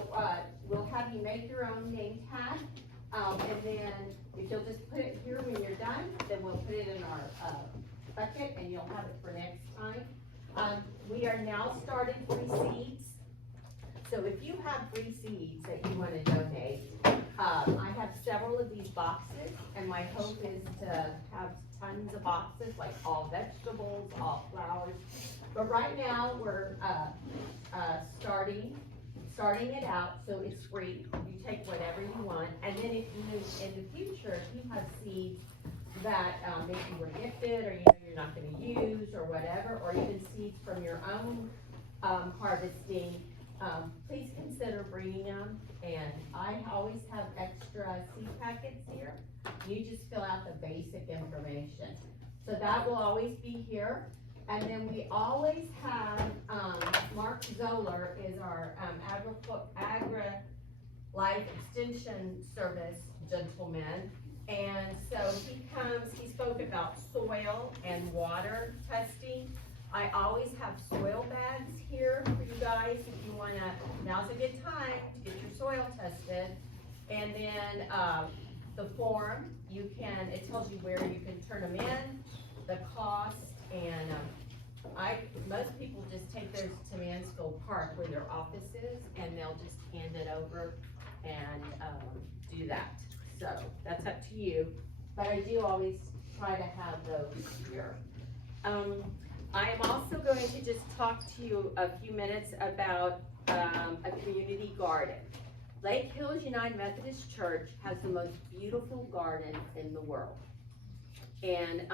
so, we'll have you make your own name tag. And then if you'll just put it here when you're done, then we'll put it in our, bucket and you'll have it for next time. We are now starting free seeds. So if you have free seeds that you wanna donate, I have several of these boxes and my hope is to have tons of boxes, like all vegetables, all flowers. But right now, we're, starting it out, so it's free. You take whatever you want, and then if you, in the future, if you have seeds that, maybe you were gifted, or you know you're not gonna use, or whatever, or even seeds from your own, harvesting, please consider bringing them, and I always have extra seed packets here. You just fill out the basic information. So that will always be here. And then we always have, Mark Zoller is our, Agri-Life Extension Service gentleman. And so he comes, he spoke about soil and water testing. I always have soil bags here for you guys if you wanna, now's a good time to get your soil tested. And then, the form, you can, it tells you where you can turn them in, the cost, and, most people just take theirs to Mansfield Park where their office is, and they'll just hand it over and, do that. So, that's up to you, but I do always try to have those here. I am also going to just talk to you a few minutes about, a community garden. Lake Hills United Methodist Church has the most beautiful garden in the world. And,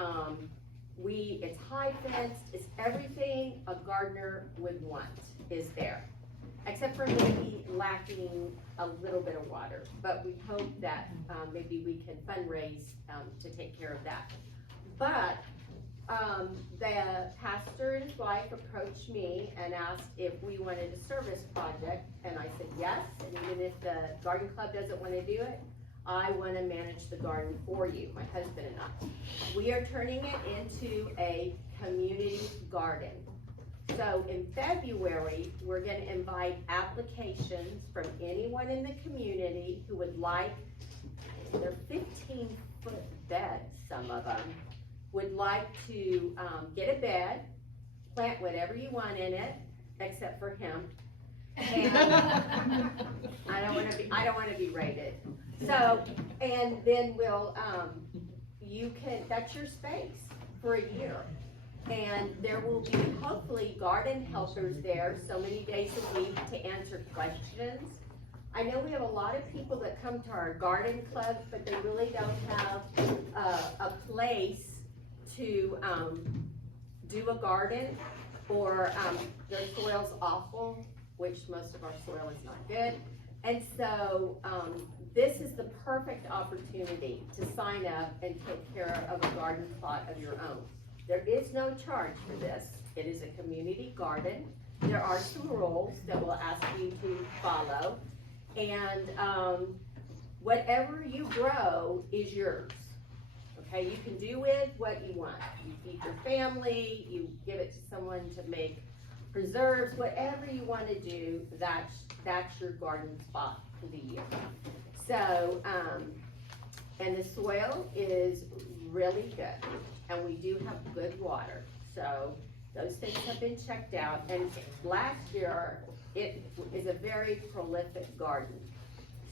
it's high fenced, it's everything a gardener would want is there. Except for maybe lacking a little bit of water, but we hope that, maybe we can fundraise, to take care of that. But, the pastor and his wife approached me and asked if we wanted a service project, and I said yes, and even if the garden club doesn't wanna do it, I wanna manage the garden for you, my husband and I. We are turning it into a community garden. So in February, we're gonna invite applications from anyone in the community who would like, they're 15-foot beds, some of them, would like to get a bed, plant whatever you want in it, except for him. And I don't wanna be rated. So, and then we'll, that's your space for a year. And there will be hopefully garden helpers there so many days a week to answer questions. I know we have a lot of people that come to our garden clubs, but they really don't have a place to do a garden, or their soil's awful, which most of our soil is not good. And so this is the perfect opportunity to sign up and take care of a garden plot of your own. There is no charge for this. It is a community garden. There are some rules that we'll ask you to follow. And whatever you grow is yours. Okay, you can do with what you want. You feed your family, you give it to someone to make preserves, whatever you want to do, that's your garden spot for the year. So, and the soil is really good, and we do have good water. So those things have been checked out, and last year, it is a very prolific garden.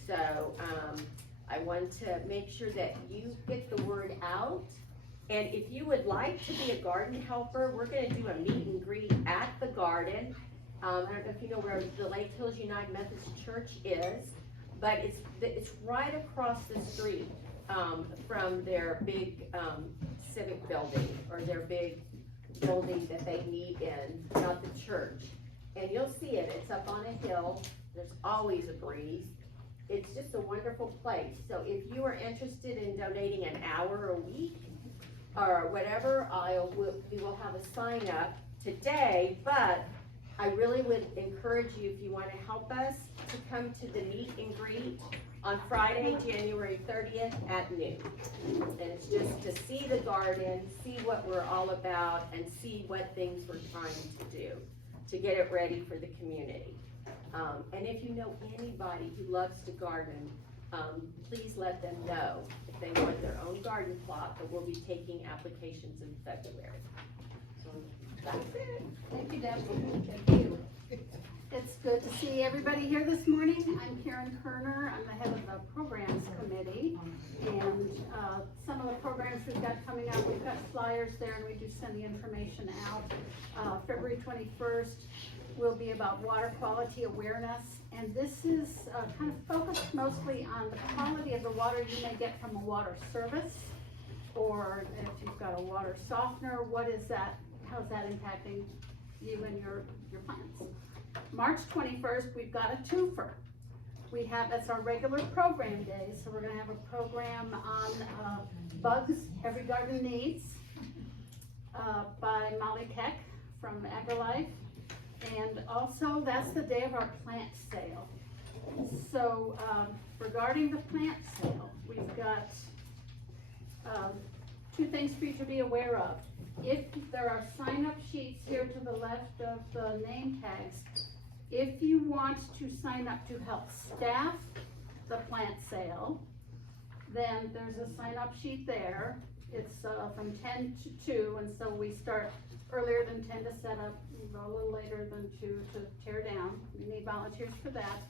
So, I want to make sure that you get the word out. And if you would like to be a garden helper, we're gonna do a meet and greet at the garden. I don't know if you know where the Lake Hills United Methodist Church is, but it's right across the street from their big civic building, or their big building that they meet in, not the church. And you'll see it, it's up on a hill, there's always a breeze. It's just a wonderful place. So if you are interested in donating an hour a week or whatever, we will have a sign up today, but I really would encourage you, if you want to help us, to come to the meet and greet on Friday, January 30th at noon. And it's just to see the garden, see what we're all about, and see what things we're trying to do to get it ready for the community. And if you know anybody who loves to garden, please let them know if they want their own garden plot, that we'll be taking applications in February. So that's it. Thank you, Deb. Thank you. It's good to see everybody here this morning. I'm Karen Kerner. I'm the head of the programs committee. And some of the programs we've got coming up, we've got flyers there and we do send the information out. February 21st will be about water quality awareness. And this is kind of focused mostly on the quality of the water you may get from a water service. Or if you've got a water softener, what is that? How's that impacting you and your plants? March 21st, we've got a twofer. That's our regular program day, so we're gonna have a program on bugs every garden needs by Molly Keck from AgriLife. And also, that's the day of our plant sale. So regarding the plant sale, we've got two things for you to be aware of. If there are sign-up sheets here to the left of the name tags, if you want to sign up to help staff the plant sale, then there's a sign-up sheet there. It's from 10 to 2, and so we start earlier than 10 to set up, a little later than 2 to tear down. We need volunteers for that.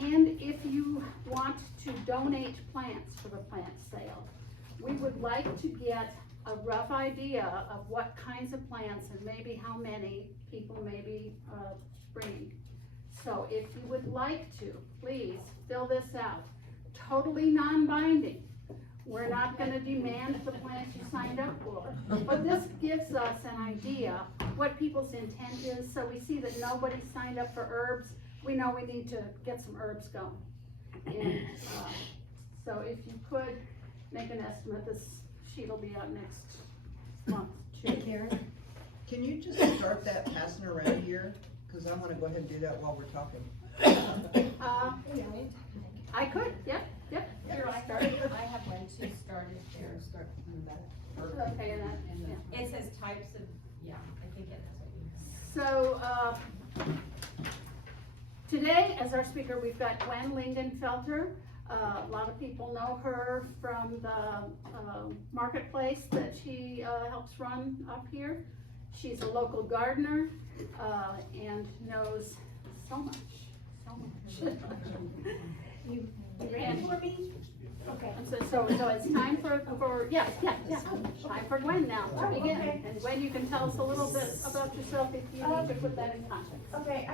And if you want to donate plants for the plant sale, we would like to get a rough idea of what kinds of plants and maybe how many people may be bringing. So if you would like to, please fill this out. Totally non-binding. We're not going to demand the plants you signed up for. But this gives us an idea what people's intent is. So we see that nobody signed up for herbs. We know we need to get some herbs going. And so if you could make an estimate, this sheet will be out next month. Hey Karen, can you just start that passing around here? Because I want to go ahead and do that while we're talking. I could, yep. Here, I'll start. I have one too started there. Start from that. Okay, and that, yeah. It says types of, yeah, I think that's what you have. So, today, as our speaker, we've got Gwen Lingenfelter. A lot of people know her from the marketplace that she helps run up here. She's a local gardener and knows so much. You ready for me? Okay. So it's time for yeah. Time for Gwen now to begin. Okay. And Gwen, you can tell us a little bit about yourself if you need to put that in context. Okay,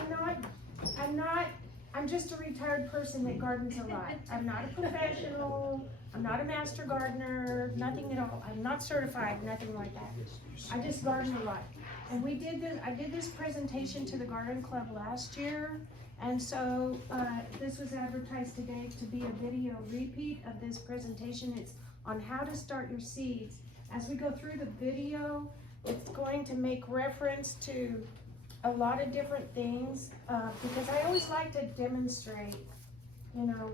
I'm just a retired person that gardens a lot. I'm not a professional, I'm not a master gardener, nothing at all. I'm not certified, nothing like that. I just garden a lot. And I did this presentation to the garden club last year. And so this was advertised today to be a video repeat of this presentation. It's on how to start your seeds. As we go through the video, it's going to make reference to a lot of different things because I always like to demonstrate, you know,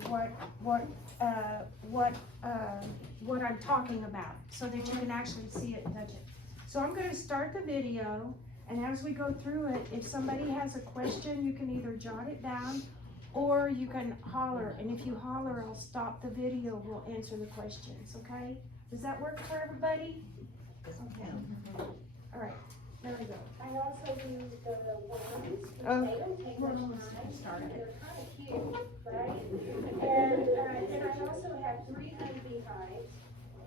what I'm talking about so that you can actually see it and touch it. So I'm going to start the video. And as we go through it, if somebody has a question, you can either jot it down or you can holler. And if you holler, I'll stop the video, we'll answer the questions, okay? Does that work for everybody? Okay. All right, there we go. I also use the worms, which they don't take much time. They're kind of cute, right? And I also have 3 honeybee hives.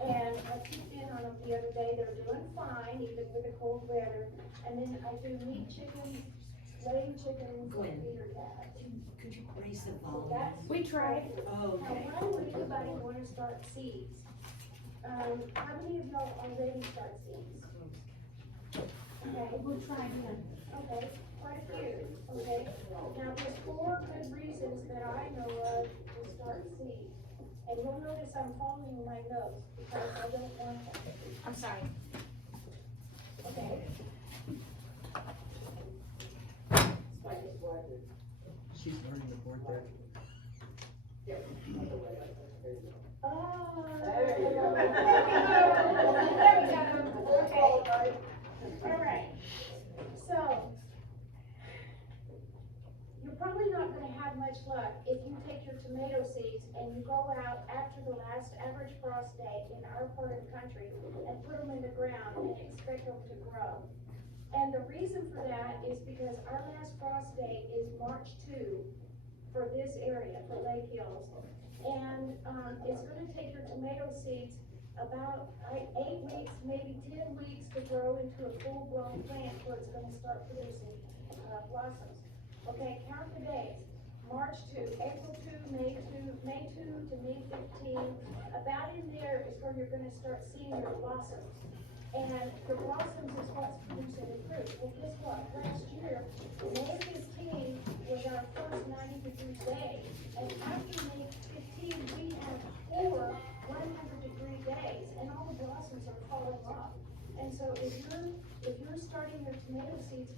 And I peeked in on them the other day, they're doing fine, even with the cold weather. And then I do meat chickens, laying chickens, and feeder calves. Could you raise the volume? We tried. Oh, okay. Now, why would anybody want to start seeds? How many of y'all already start seeds? Okay, we'll try again. Okay, quite a few, okay? Now, there's 4 good reasons that I know of to start seeds. And you'll notice I'm following my notes because I don't want to. I'm sorry. Okay. She's learning the board there. Oh. There we go. Okay. All right. So, you're probably not tomato seeds and you go out after the last average frost day in our part of the country and put them in the ground and expect them to grow. And the reason for that is because our last frost day is March 2 for this area, for Lake Hills. And, it's gonna take your tomato seeds about 8 weeks, maybe 10 weeks to grow into a full-blown plant where it's gonna start producing, blossoms. Okay, count the days. March 2, April 2, May 2, May 2 to May 15. About in there is where you're gonna start seeing your blossoms. And the blossoms is what's producing the fruit. Well, guess what? Last year, May 15 was our first 90-degree day. And after May 15, we had 4 100-degree days, and all the blossoms are falling off. And so if you're starting your tomato seeds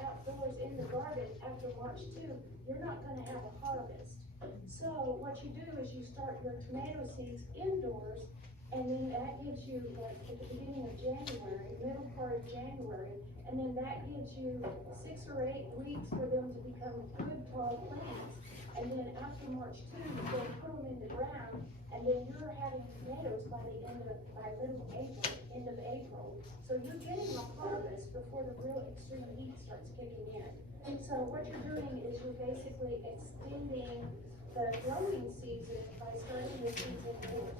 outdoors in the garden after March 2, you're not gonna have a harvest. So what you do is you start your tomato seeds indoors, and then that gives you, like, at the beginning of January, middle part of January, and then that gives you 6 or 8 weeks for them to become good tall plants. And then after March 2, you then put them in the ground, and then you're having tomatoes by middle April, end of April. So you're getting a harvest before the real extreme heat starts kicking in. And so what you're doing is you're basically extending the growing season by starting the season indoors.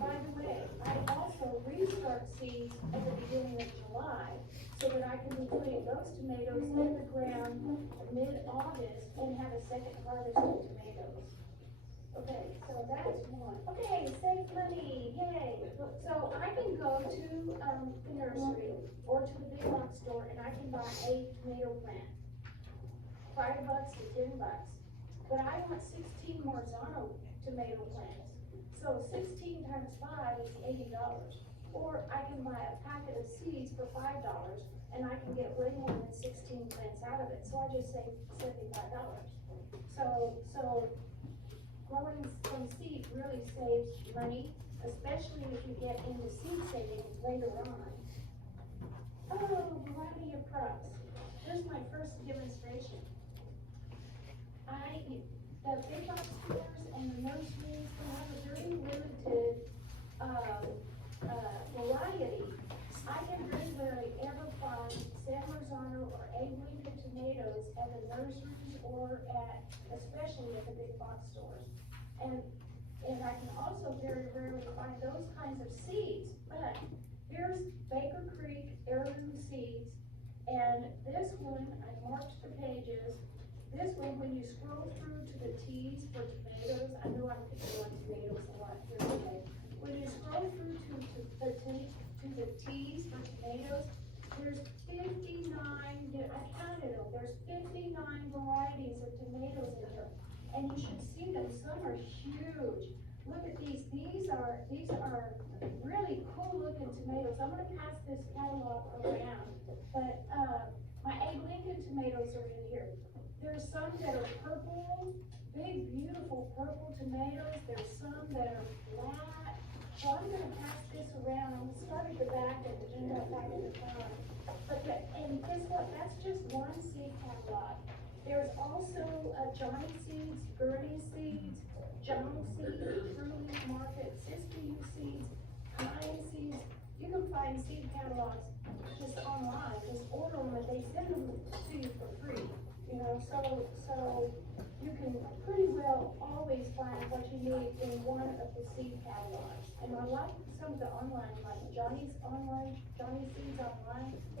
By the way, I also restart seeds at the beginning of July so that I can be putting those tomatoes in the ground mid-August and have a second harvest of tomatoes. Okay, so that's one. Okay, save money, yay. So I can go to the nursery or to the big box store and I can buy a tomato plant. $5 to $10. But I want 16 Marzano tomato plants. So 16 times 5 is $80. Or I can buy a packet of seeds for $5 and I can get way more than 16 plants out of it. So I just save $75. So growing from seed really saves money, especially if you get into seed saving later on. Oh, variety of crops. Here's my first demonstration. The big box stores and the nurseries have a very limited variety. I can very rarely ever find San Marzano or A. Lincoln tomatoes at the nurseries or especially at the big box stores. And I can also very rarely find those kinds of seeds. But here's Baker Creek heirloom seeds, and this one, I marked the pages. This one, when you scroll through to the T's for tomatoes, I know I'm picking on tomatoes a lot here today. When you scroll through to the T's for tomatoes, there's 59, I counted them, there's 59 varieties of tomatoes in here. And you should see them, some are huge. Look at these are really cool looking tomatoes. I'm gonna pass this catalog around, but my A. Lincoln tomatoes are in here. There's some that are purple, big, beautiful purple tomatoes. There's some that are flat. So I'm gonna pass this around. I'm gonna start at the back and end up back at the front. And guess what? That's just one seed catalog. There's also Johnny seeds, Gertie seeds, John seeds, Truly Market, Siskiyou seeds, Pine seeds. You can find seed catalogs just online. Just order them and they send them to you for free. You know, so you can pretty well always find what you need in one of the seed catalogs. And I like some of the online, like Johnny Seeds online,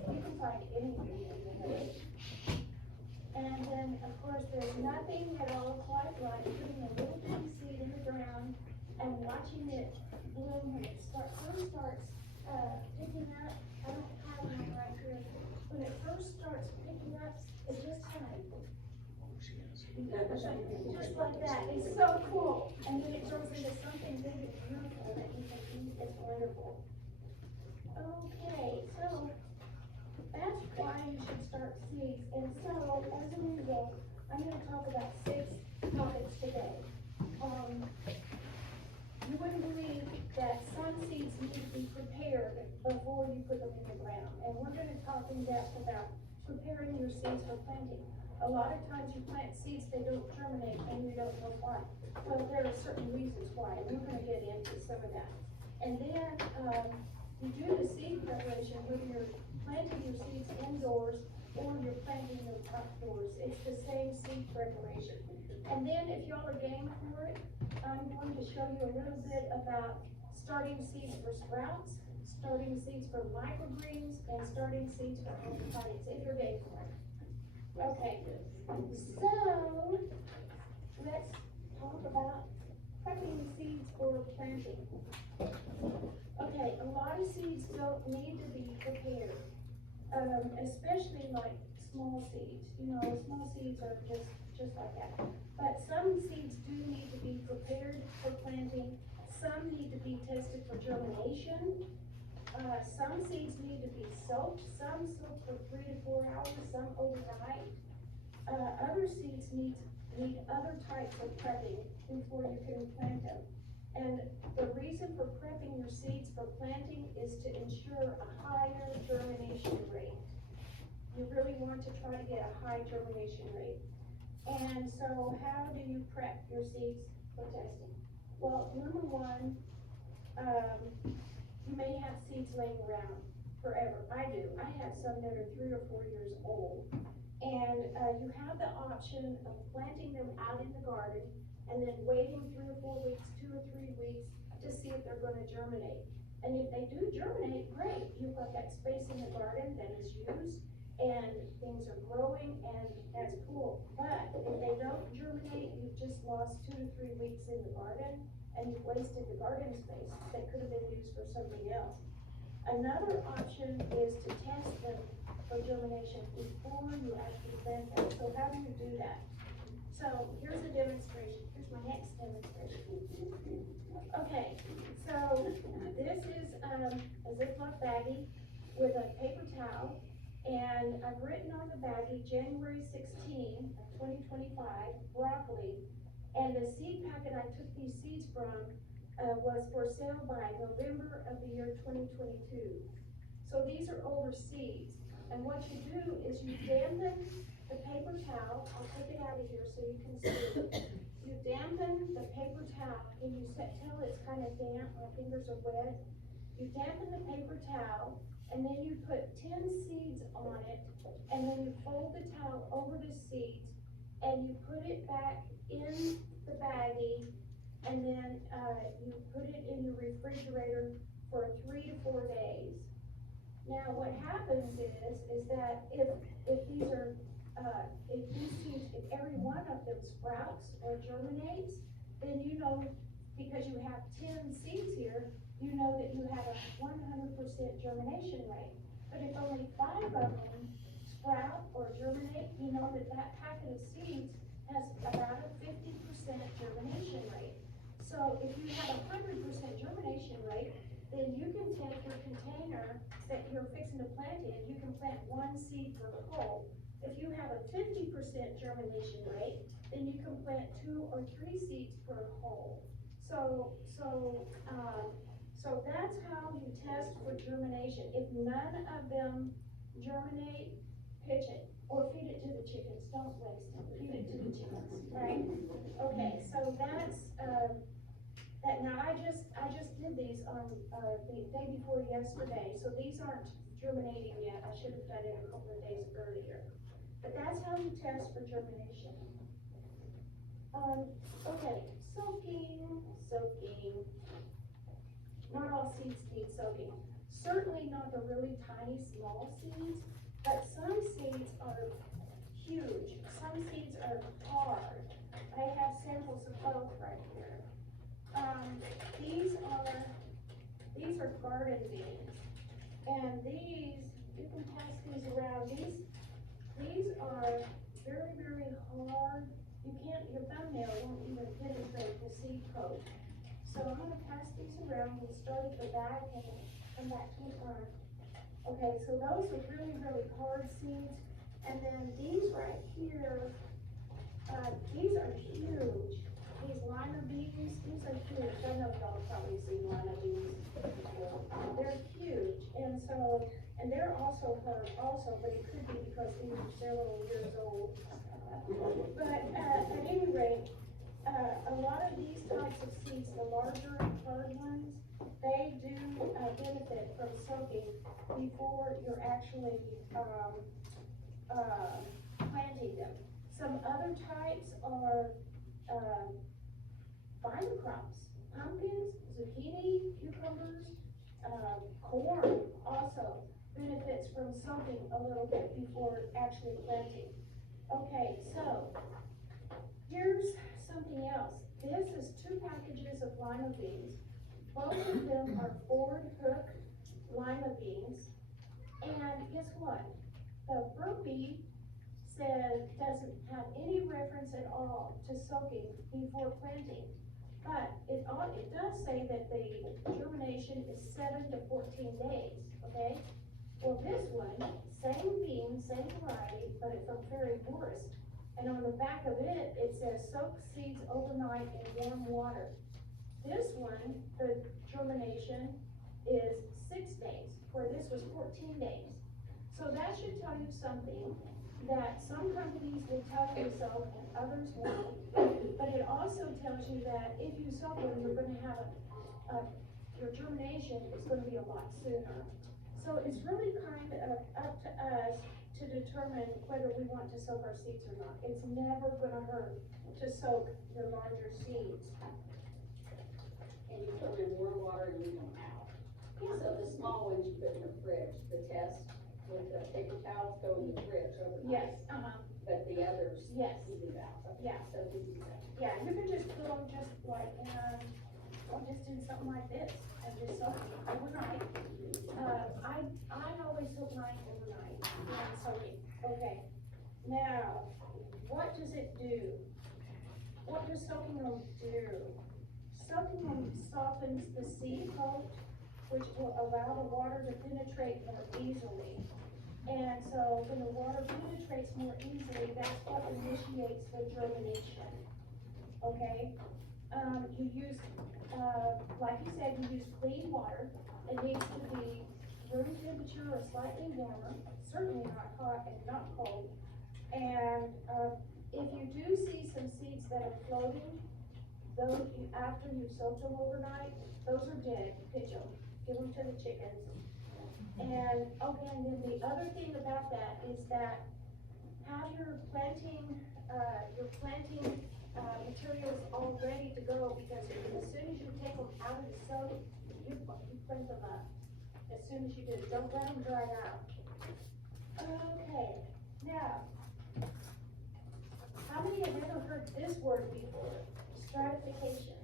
you can find anything in there. And then, of course, there's nothing at all quite like putting a little bitty seed in the ground and watching it bloom when it first starts picking up. I don't have one right here. When it first starts picking up, it's just tiny. Just like that. It's so cool. And then it grows into something big and beautiful that you can eat. It's wonderful. Okay, so that's why you should start seeds. And so, as a result, I'm going to talk about 6 topics today. You wouldn't believe that some seeds need to be prepared before you put them in the ground. And we're going to talk in depth about preparing your seeds for planting. A lot of times you plant seeds, they don't germinate, and you don't know why. Well, there are certain reasons why, and we're gonna get into some of that. And then, you do the seed preparation, whether you're planting your seeds indoors or you're planting them outdoors, it's the same seed preparation. And then, if y'all are game for it, I'm going to show you a little bit about starting seeds for sprouts, starting seeds for microgreens, and starting seeds for hydroponics, if you're game for it. Okay, so, let's talk about prepping seeds for planting. Okay, a lot of seeds don't need to be prepared, especially like small seeds. You know, small seeds are just like that. But some seeds do need to be prepared for planting. Some need to be tested for germination. Some seeds need to be soaked. Some soaked for 3 to 4 hours. Some overnight. Other seeds need other types of prepping before you can plant them. And the reason for prepping your seeds for planting is to ensure a higher germination rate. You really want to try to get a high germination rate. And so how do you prep your seeds for testing? Well, number one, you may have seeds laying around forever. I do. I have some that are 3 or 4 years old. And you have the option of planting them out in the garden and then waiting 3 or 4 weeks, 2 or 3 weeks to see if they're gonna germinate. And if they do germinate, great. You've got that space in the garden that is used and things are growing and that's cool. But if they don't germinate, you've just lost 2 to 3 weeks in the garden and you've wasted the garden space that could have been used for something else. Another option is to test them for germination before you actually plant them. So how do you do that? So here's a demonstration. Here's my next demonstration. Okay, so this is a Ziploc baggie with a paper towel, and I've written on the baggie January 16 of 2025, broccoli, and the seed packet I took these seeds from was for sale by November of the year 2022. So these are older seeds, and what you do is you dampen the paper towel. I'll take it out of here so you can see. You dampen the paper towel, and you tell it's kind of damp, my fingers are wet. You dampen the paper towel, and then you put 10 seeds on it, and then you fold the towel over the seeds, and you put it back in the baggie, and then you put it in your refrigerator for 3 to 4 days. Now, what happens is that if these are, if these seeds, if every one of them sprouts or germinates, then you know, because you have 10 seeds here, you know that you have a 100% germination rate. But if only 5 of them sprout or germinate, you know that that packet of seeds has about a 50% germination rate. So if you have a 100% germination rate, then you can take your container that you're fixing to plant in, you can plant 1 seed per hole. If you have a 50% germination rate, then you can plant 2 or 3 seeds per hole. So that's how you test for germination. If none of them germinate, pitch it or feed it to the chickens. Don't waste it. Feed it to the chickens, right? Okay, so that's that. Now I just did these on the day before yesterday, so these aren't germinating yet. I should have done it a couple of days earlier. But that's how you test for germination. Okay, soaking. Not all seeds need soaking. Certainly not the really tiny, small seeds, but some seeds are huge. Some seeds are hard. I have samples of both right here. These are garden beans. And these, you can pass these around. These are very, very hard. You can't, your thumbnail won't even penetrate the seed coat. So I'm gonna pass these around. We'll start at the back and come back to the front. Okay, so those are really, really hard seeds. And then these right here, these are huge. These lima beans, these are huge. I know y'all probably seen lima beans before. They're huge. And and they're also hurt also, but it could be because these are several years old. But, at any rate, a lot of these types of seeds, the larger hard ones, they do, benefit from soaking before you're actually, planting them. Some other types are, vine crops, pumpkins, zucchini, cucumbers, corn also benefits from soaking a little bit before actually planting. Okay, so here's something else. This is 2 packages of lima beans. Both of them are Ford Hook lima beans. And guess what? The burpee doesn't have any reference at all to soaking before planting. But it does say that the germination is 7 to 14 days, okay? Well, this one, same bean, same variety, but it's from Fairy Forest. And on the back of it, it says soak seeds overnight in warm water. This one, the germination is 6 days, where this was 14 days. So that should tell you something, that some companies will tell you so and others won't. But it also tells you that if you soak them, you're gonna have your germination is gonna be a lot sooner. So it's really kind of up to us to determine whether we want to soak our seeds or not. It's never gonna hurt to soak your larger seeds. And you put them in warm water and leave them out. Yeah. So the small ones you put in the fridge, the test with the paper towels go in the fridge overnight. Yes, But the others, Yes. you leave out. Okay, Yeah. So we do that. yeah, you can just put them just like, just in something like this, and just soak them overnight. I always soak mine overnight, soaking. Okay, now, what does it do? What does soaking them do? Soaking them softens the seed coat, which will allow the water to penetrate more easily. And so when the water penetrates more easily, that's what initiates the germination. Okay? You use, like you said, you use clean water. It needs to be room temperature or slightly warmer, certainly not hot and not cold. And, if you do see some seeds that are floating, those, after you soak them overnight, those are dead, pitch them, give them to the chickens. And, okay, and then the other thing about that is that have your planting materials all ready to go, because as soon as you take them out of the soak, you plant them up. As soon as you do, don't let them dry out. Okay, now, how many have ever heard this word before? Stratification.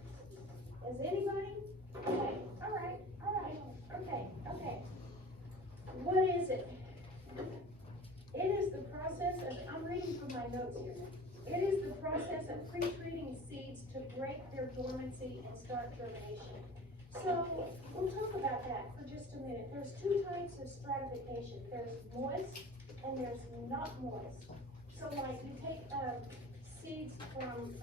Is anybody? Okay, all right, okay. What is it? It is the process of, I'm reading from my notes here. It is the process of pre-treating seeds to break their dormancy and start germination. So, we'll talk about that for just a minute. There's 2 types of stratification. There's moist and there's not moist. So like you take, seeds from,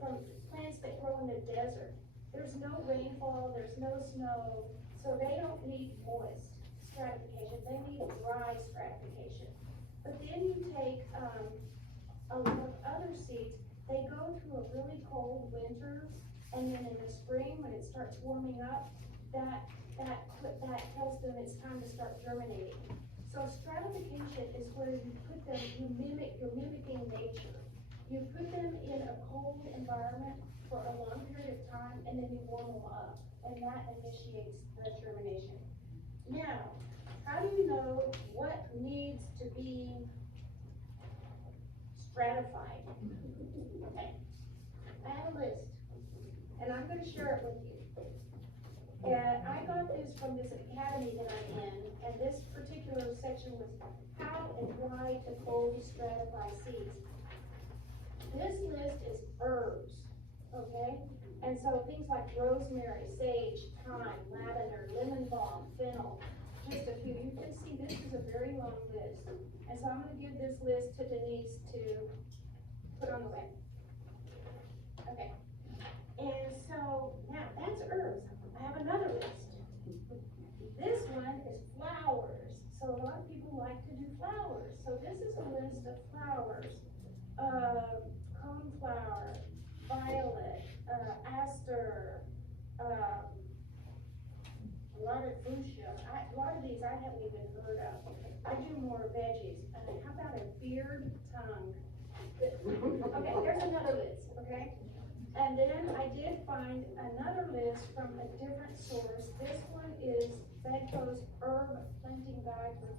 from plants that grow in the desert. There's no rainfall, there's no snow, so they don't need moist stratification, they need dry stratification. But then you take, a lot of other seeds, they go through a really cold winter, and then in the spring, when it starts warming up, that tells them it's time to start germinating. So stratification is where you put them, you're mimicking nature. You put them in a cold environment for a long period of time, and then you warm them up, and that initiates the germination. Now, how do you know what needs to be stratified? Okay, I have a list, and I'm gonna share it with you. And I got this from this academy that I'm in, and this particular section was how and why to cold stratify seeds. This list is herbs, okay? And so things like rosemary, sage, thyme, lavender, lemon balm, fennel, just a few. You can see this is a very long list. And so I'm gonna give this list to Denise to put on the web. Okay. And so now that's herbs. I have another list. This one is flowers. coneflower, violet, aster, a lot of fuchsia. A lot of these I haven't even heard of. I do more veggies. How about a beard tongue? Okay, there's another list, okay? And then I did find another list from a different source. This one is Fedco's herb planting guide for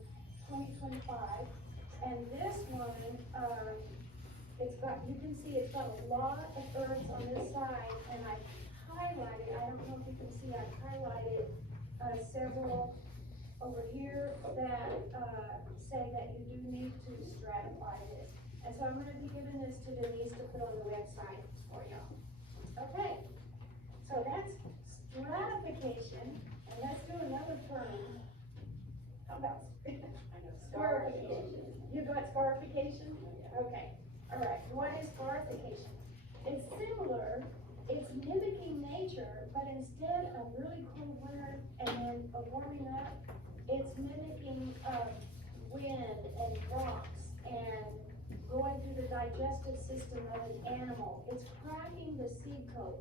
2025. And this one, it's got, you can see it's got a lot of herbs on this side, and I highlighted, I don't know if you can see, I highlighted several over here that say that you do need to stratify this. And so I'm gonna be giving this to Denise to put on the website for y'all. Okay, so that's stratification, and let's do another term. How about, I know, scarification. You got scarification? Okay, all right, what is scarification? It's similar, it's mimicking nature, but instead of really cold winter and then warming up, it's mimicking wind and rocks and going through the digestive system of an animal. It's cracking the seed coat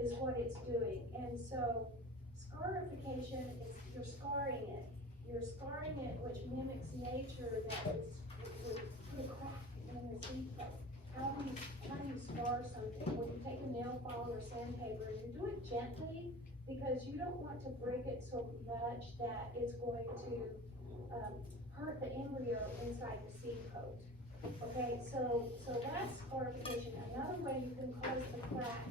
is what it's doing. And so scarification is you're scarring it. You're scarring it, which mimics nature that would put a crack in the seed coat. How do you scar something? When you take a nail file or sandpaper, you do it gently because you don't want to break it so much that it's going to hurt the embryo inside the seed coat. Okay, so that's scarification. Another way you can cause the crack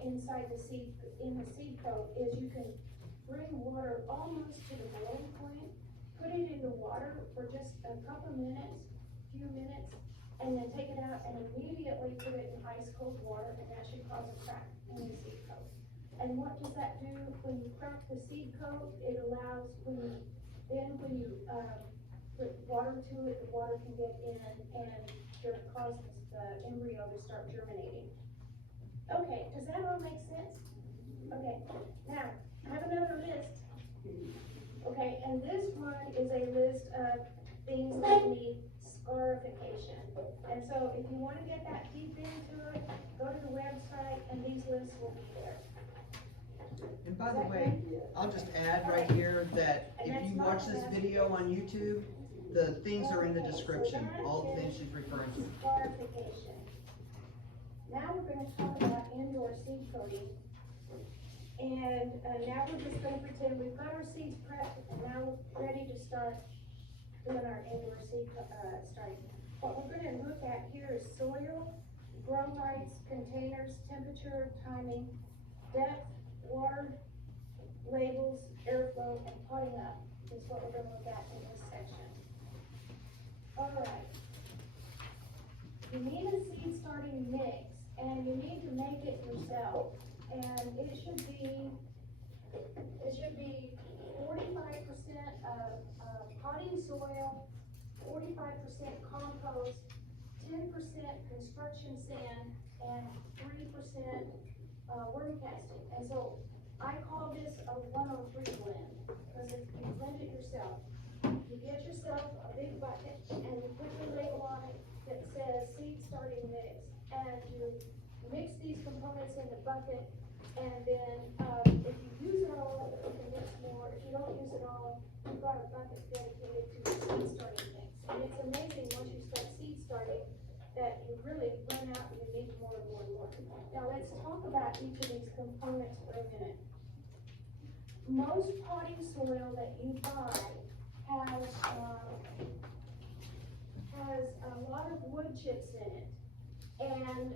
inside the seed, in the seed coat, is you can bring water almost to the boiling point, put it in the water for just a couple minutes, few minutes, and then take it out and immediately put it in ice cold water, and that should cause a crack in the seed coat. And what does that do? When you crack the seed coat, it allows, when you put water to it, the water can get in and cause the embryo to start germinating. Okay, does that all make sense? Okay, now, I have another list. Okay, and this one is a list of things that need scarification. And so if you wanna get that deep into it, go to the website and these lists will be there. And by the way, I'll just add right here that if you watch this video on YouTube, the things are in the description, all the things she's referring to. Scarification. Now we're gonna talk about indoor seed coating. And now we're just gonna pretend we've got our seeds prepped, and now we're ready to start doing our indoor seed starting. What we're gonna look at here is soil, grow lights, containers, temperature, timing, depth, water, labels, airflow, and potting up is what we're gonna look at in this section. All right. You need a seed starting mix, and you need to make it yourself. And it should be 45% of potting soil, 45% compost, 10% construction sand, and 3% worm casting. And so I call this a 103 blend, because if you blend it yourself, you get yourself a big bucket and you put the label on it that says seed starting mix, and you mix these components in the bucket, and then if you use it all, you can mix more. If you don't use it all, you've got a bucket dedicated to the seed starting mix. And it's amazing once you start seed starting that you really run out and you need more and more and more. Now let's talk about each of these components for a minute. Most potting soil that you buy has a lot of wood chips in it. And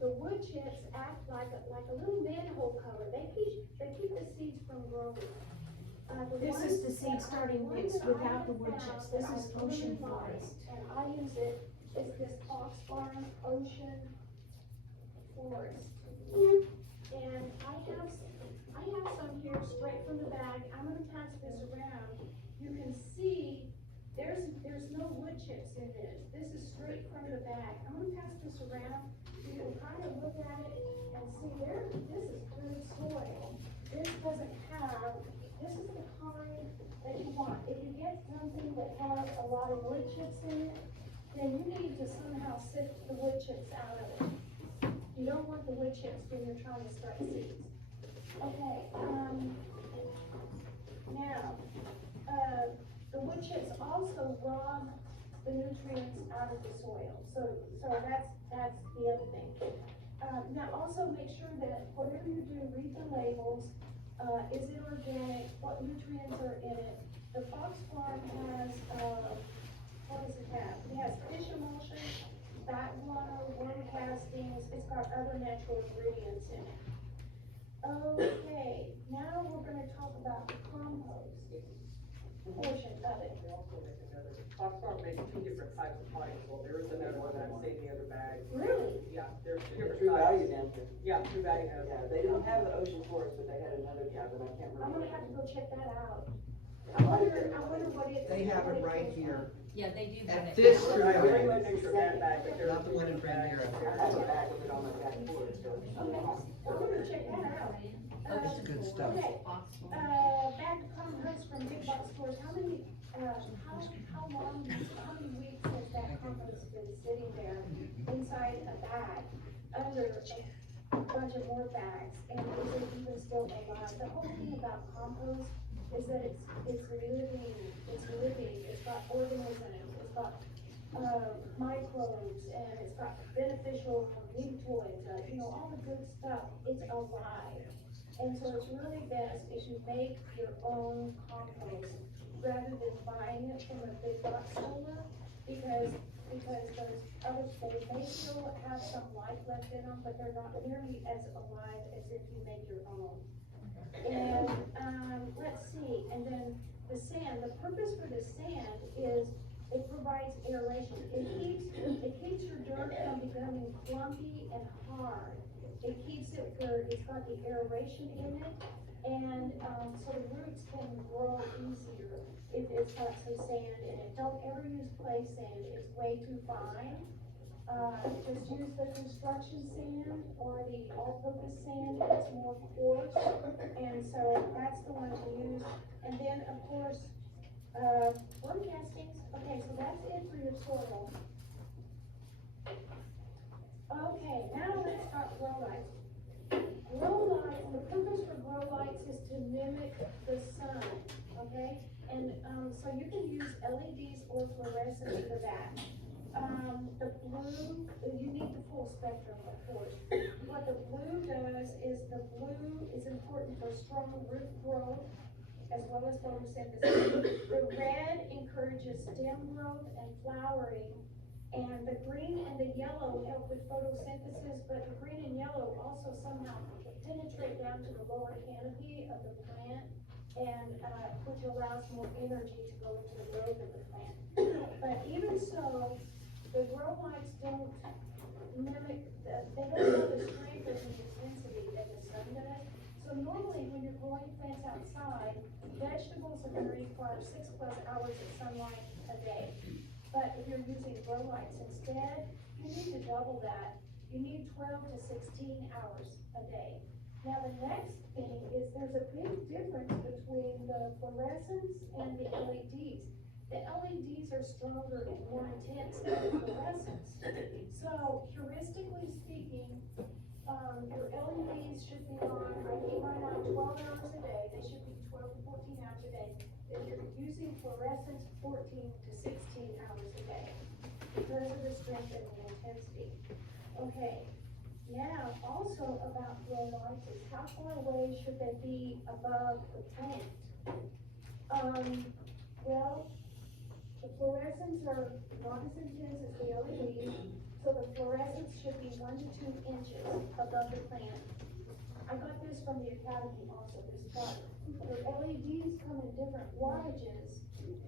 the wood chips act like a little manhole cover. They keep the seeds from growing. This is the seed starting mix without the wood chips. This is ocean forest. And I use it, it's this Fox Farm Ocean Forest. And I have some here straight from the bag. I'm gonna pass this around. You can see there's no wood chips in this. This is straight from the bag. I'm gonna pass this around. You can kind of look at it and see this is good soil. This doesn't have, this is the kind that you want. If you get something that has a lot of wood chips in it, then you need to somehow sift the wood chips out of it. You don't want the wood chips when you're trying to spread seeds. Okay, now, the wood chips also rob the nutrients out of the soil, so that's the other thing. Now also make sure that whatever you do, read the labels, is it organic, what nutrients are in it. The Fox Farm has, what does it have? It has fish emulsion, backwater, worm castings, it's got other natural ingredients in it. Okay, now we're gonna talk about the compost portion of it. They also make another, Fox Farm makes 2 different types of pine, well, there is another one that I'm seeing in the other bag. Really? Yeah, there's 2 different True Value types. down here. Yeah, True Value has. Yeah, they didn't have the ocean forest, but they had another type, and I can't I'm remember. gonna have to go check that out. I wonder what it. They have it what right goes here. Yeah, they do At have it. this now. True I Value. really like picture of that bag, but there's. Not the one in Primera. I have a bag of it on my back porch, so. Okay, I'm gonna check that out. It's good stuff. Okay, back to compost from big box stores, how many, how long, how many weeks has that compost been sitting there inside a bag, under a bunch of more bags, and is it even still alive? The whole thing about compost is that it's living, it's got organisms, it's got, microbes, and it's got beneficial nematoids, all the good stuff, it's alive. And so it's really best if you make your own compost rather than buying it from a big box store, because those other, they may still have some life left in them, but they're not nearly as alive as if you make your own. And, let's see, and then the sand, the purpose for the sand is it provides aeration. It keeps your dirt from becoming clumpy and hard. It keeps it where it's got the aeration in it, and, so the roots can grow easier if it's got some sand in it. Don't ever use clay sand, it's way too fine. Just use the construction sand or the all-purpose sand, it's more coarse, and so that's the one to use. And then, of course, worm castings. Okay, so that's it for your soil. Okay, now let's talk grow lights. Grow lights, the purpose for grow lights is to mimic the sun, okay? And, so you can use LEDs or fluorescents for that. The blue, you need the full spectrum, of course. What the blue does is the blue is important for strong root growth as well as photosynthesis. The red encourages stem growth and flowering. And the green and the yellow help with photosynthesis, but the green and yellow also somehow penetrate down to the lower canopy of the plant, and, which allows more energy to go into the growth of the plant. But even so, the grow lights don't mimic, they don't have the strength or the intensity that the sun does. So normally when you're growing plants outside, vegetables are gonna require 6+ hours of sunlight a day. But if you're using grow lights instead, you need to double that. You need 12 to 16 hours a day. Now the next thing is there's a big difference between the fluorescents and the LEDs. The LEDs are stronger and more intense than the fluorescents. So heuristically speaking, your LEDs should be on, I keep mine on 12 hours a day. They should be 12 to 14 hours a day. If you're using fluorescents, 14 to 16 hours a day because of the strength and the intensity. Okay, now also about grow lights is how far away should they be above the plant? Well, the fluorescents are not as intense as the LEDs, so the fluorescents should be 1 to 2 inches above the plant. I got this from the academy also, this chart. The LEDs come in different wattages,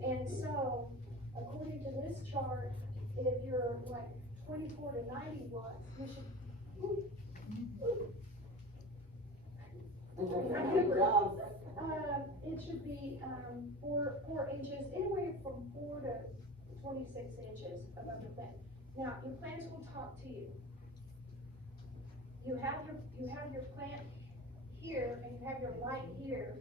and so, according to this chart, if you're like 24 to 90 watts, you should, Good job. it should be, 4 inches, anywhere from 4 to 26 inches above the plant. Now, your plants will talk to you. You have your plant here, and you have your light here.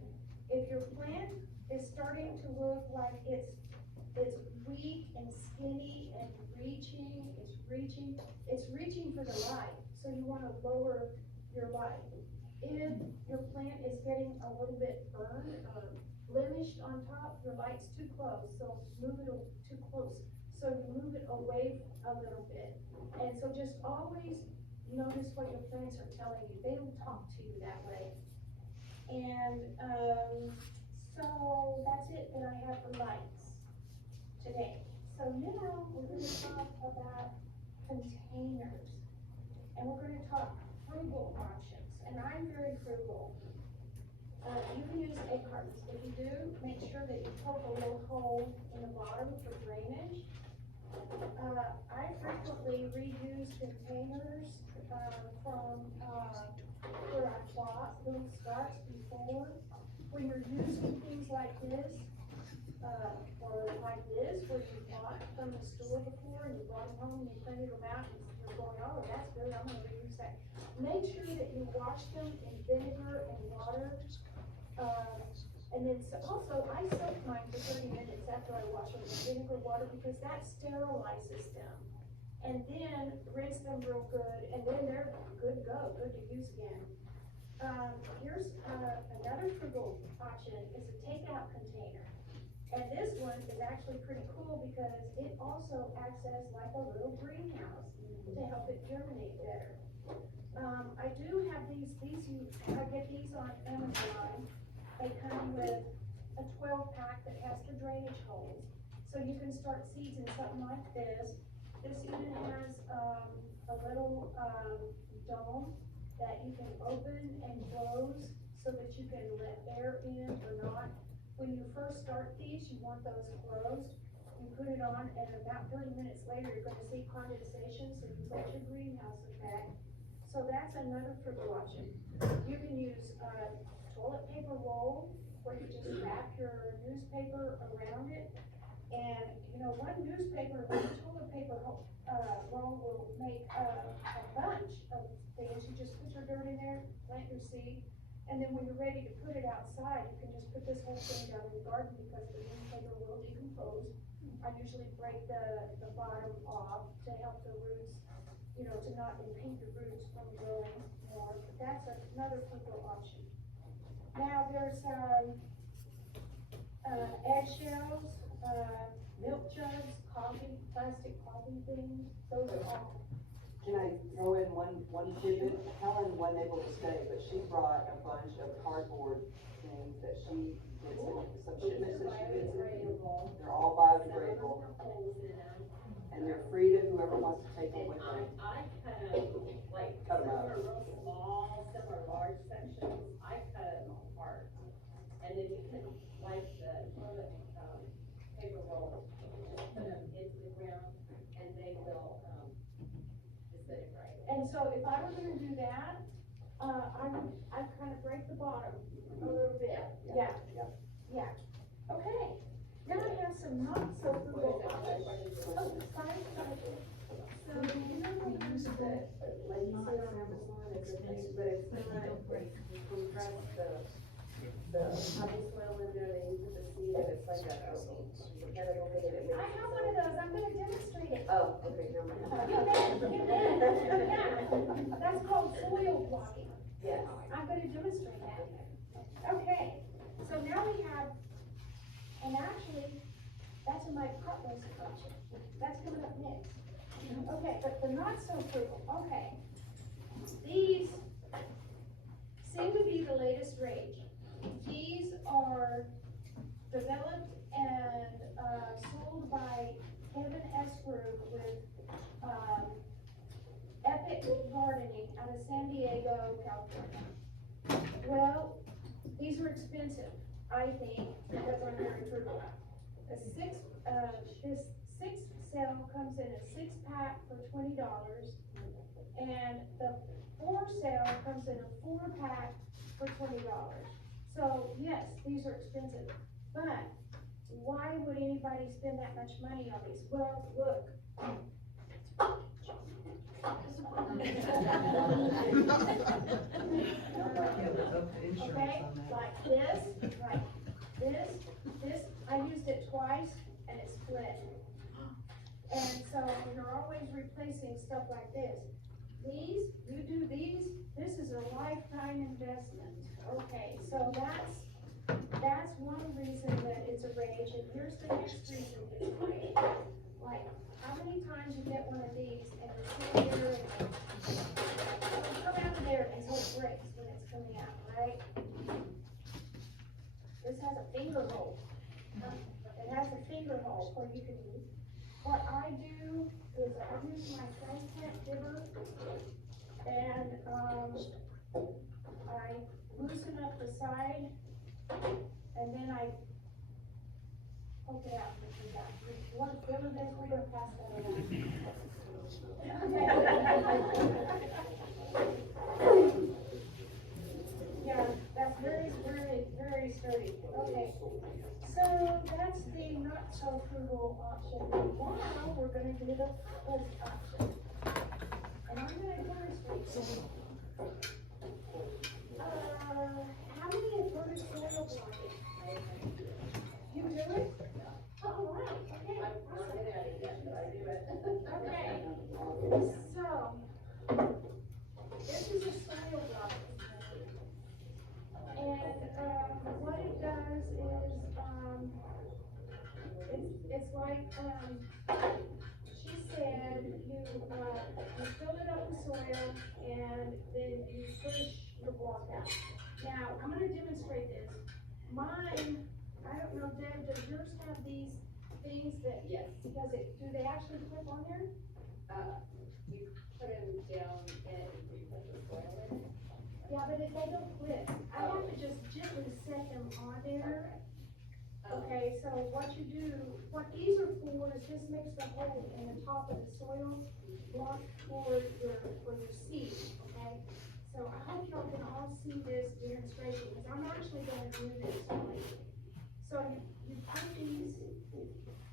If your plant is starting to look like it's weak and skinny and reaching for the light, so you wanna lower your light. If your plant is getting a little bit burned or blemished on top, your light's too close, so move it too close. So you move it away a little bit. And so just always notice what your plants are telling you. They will talk to you that way. And, so that's it that I have for lights today. So now we're gonna talk about containers. And we're gonna talk frugal options. And I'm very frugal. You can use egg cartons. If you do, make sure that you poke a little hole in the bottom for drainage. I frequently reuse containers, from, where I bought little starts before. When you're using things like this, or like this, where you bought from the store before and you brought them home and you cleaned them out and you're going, oh, that's good, I'm gonna reuse that. Make sure that you wash them in vinegar and water. And then also, I soak mine for 30 minutes after I wash them in vinegar water because that sterilizes them. And then rinse them real good, and then they're good to go, good to use again. Here's another frugal option, is a takeout container. And this one is actually pretty cool because it also acts as like a little greenhouse to help it germinate better. I do have I get these on Amazon. They come with a 12-pack that has the drainage holes. So you can start seeds in something like this. This even has, a little, dome that you can open and close so that you can let air in or not. When you first start these, you want those closed. You put it on and about 30 minutes later, you're gonna see condensation, so you get your greenhouse effect. So that's another frugal option. You can use, toilet paper roll, where you just wrap your newspaper around it. And, one newspaper, one toilet paper, roll will make a bunch of things. You just put your dirt in there, plant your seed, and then when you're ready to put it outside, you can just put this whole thing down in the garden because the newspaper will decompose. I usually break the bottom off to help the roots, to not impede the roots from growing more, but that's another frugal option. Now, there's, eggshells, milk jugs, plastic coffee things, those are all. Can I throw in one tidbit? Helen wasn't able to stay, but she brought a bunch of cardboard things that she did, some shipments that she did. They're all biodegradable, and they're free to whoever wants to take them with them. I cut them, like, Cut 'em some out. are real small, some are large sections, I cut them apart. And then you can, like the toilet, paper roll, you can just put them into the ground and they will, disintegrate. And so if I were gonna do that, I'd kind of break the bottom a little bit, yeah. Okay, now I have some not so frugal options. Oh, fine. So, Ladies say on Amazon, it's a thing, but it's not, you compress the topsoil in there, they put the seed, and it's like that, you gotta go get it. I have one of those, I'm gonna demonstrate it. Oh, okay, never mind. Yeah, that's called soil blocking. Yes. I'm gonna demonstrate that. Okay, so now we have, and actually, that's in my cutlass option. That's coming up next. Okay, but the not so frugal, okay. These seem to be the latest rage. These are developed and, sold by Kevin S. Group with, Epic Gardening out of San Diego, California. Well, these are expensive, I think, because I'm very frugal. This 6 cell comes in a 6-pack for $20, and the 4 cell comes in a 4-pack for $20. So yes, these are expensive, but why would anybody spend that much money on these? Well, look. Okay, like this, this, I used it twice and it split. And so you're always replacing stuff like this. These, you do these, this is a lifetime investment. Okay, so that's one reason that it's a rage, and here's the next reason it's a rage. Like, how many times you get one of these and you're sitting there and you come out of there and so it breaks when it's coming out, right? This has a finger hole. It has a finger hole where you can use. What I do is I use my transplant dibber and, I loosen up the side and then I poke it out with the back. One, the other day, we're gonna pass that around. Yeah, that's very, very, very sturdy. Okay. So that's the not so frugal option. Now we're gonna do the frugal option. And I'm gonna demonstrate. How many inverted soil blocking? You do it? Oh, wow, okay. Okay, so, this is a soil block. And, what it does is, it's like, she said, you fill it up with soil, and then you push the block out. Now, I'm gonna demonstrate this. Mine, I don't know, Deb, does yours have these things that? Yes. Do they actually clip on there? You put them down and you put the soil in it. Yeah, but if they don't clip, I have to just gently set them on there. Okay, so what you do, what these are for is this makes the hole in the top of the soil block for your seed, okay? So I hope y'all can all see this demonstration, because I'm actually gonna do this for you. So you put these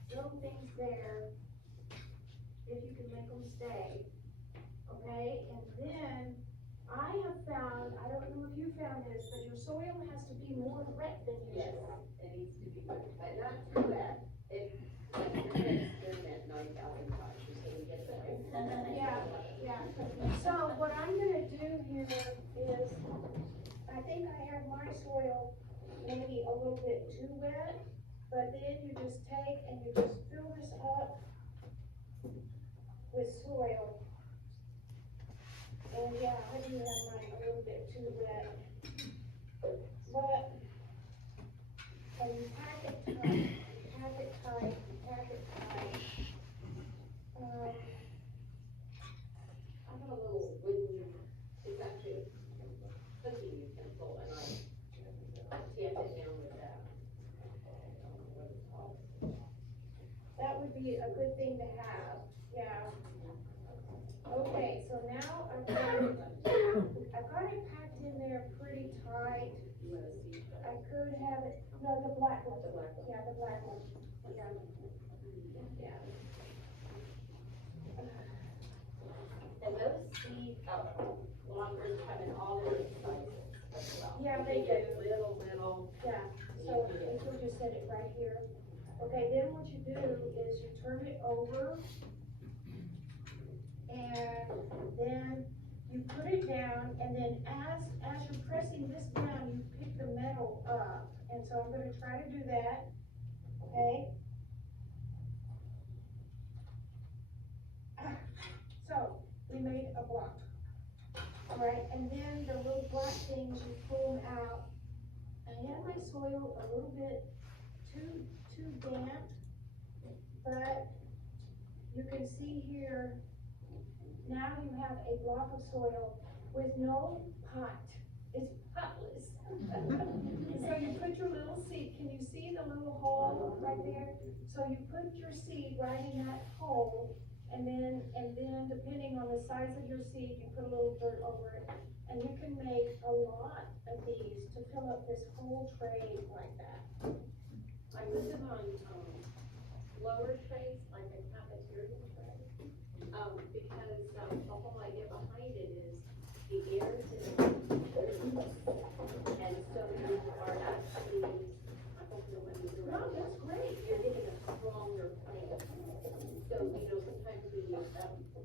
little things there, if you can make them stay, okay? And then I have found, I don't know if you found this, but your soil has to be more wet than usual. It needs to be, but not too bad. You're gonna experiment 9,000 times until you get the right. Yeah. So what I'm gonna do here is, I think I have my soil maybe a little bit too wet, but then you just take and you just fill this up with soil. And yeah, I do have mine a little bit too wet. But, and you pack it tight, pack it tight, pack it tight. I have a little wooden, it's actually a cooking utensil, and I tamp it down with that. I don't know what it's called. That would be a good thing to have, yeah. Okay, so now I've got it packed in there pretty tight. You wanna see? I could have it, no, the black one. The black one. Yeah, the black one, yeah. Yeah. And those seed, blockers come in all different sizes as well. Yeah, they You get do. little. Yeah, so if we just set it right here. Okay, then what you do is you turn it over. And then you put it down, and then as you're pressing this down, you pick the metal up. And so I'm gonna try to do that, okay? So, we made a block. Alright, and then the little black things, you pull them out. I had my soil a little bit too damp, but you can see here, now you have a block of soil with no pot. It's potless. So you put your little seed, can you see the little hole right there? So you put your seed right in that hole, and then depending on the size of your seed, you put a little dirt over it. And you can make a lot of these to fill up this whole tray like that. I put them on, lower trays, like a cafeteria tray. Because, the whole idea behind it is the air is in the and so you are actually, I don't know what you're doing. No, that's great. You're getting a stronger plant. so, sometimes we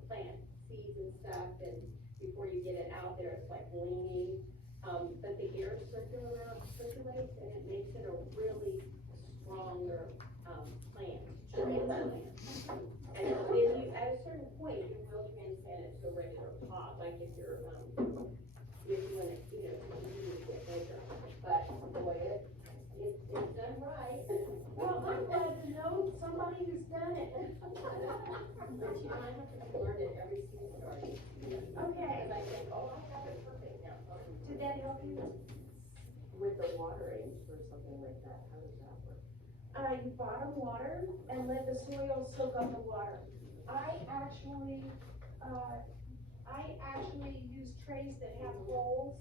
plant seeds and stuff, and before you get it out there, it's like leaning. But the air circulates, and it makes it a really stronger, plant, germinate plant. And then you, at a certain point, you will transplant it to a regular pot, like if you're, if you want to, you need to get bigger. But boy, it's done right. Well, I'm glad to know somebody who's done it. But you might have to learn it every season starting. Okay, And I think, oh, I have it perfect now. did that help you? With the watering for something like that, how does that work? You bottom water and let the soil soak up the water. I actually use trays that have holes,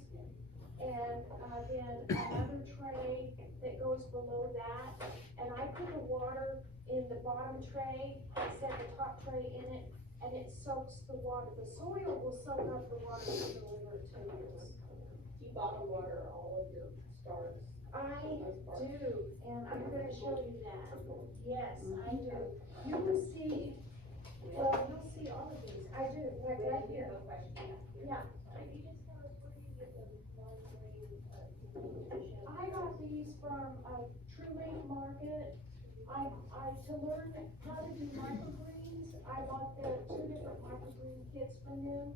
and then another tray that goes below that. And I put the water in the bottom tray, set the top tray in it, and it soaks the water. The soil will soak up the water and deliver it to you. You bottom water all of your starts. I do, and I'm gonna show you that. Yes, I do. You will see, well, you'll see all of these. I do, like right here. No question. Yeah. Can you just tell us where you get the I got these from True Leaf Market. To learn how to do microgreens, I bought the 2 different microgreen kits from them.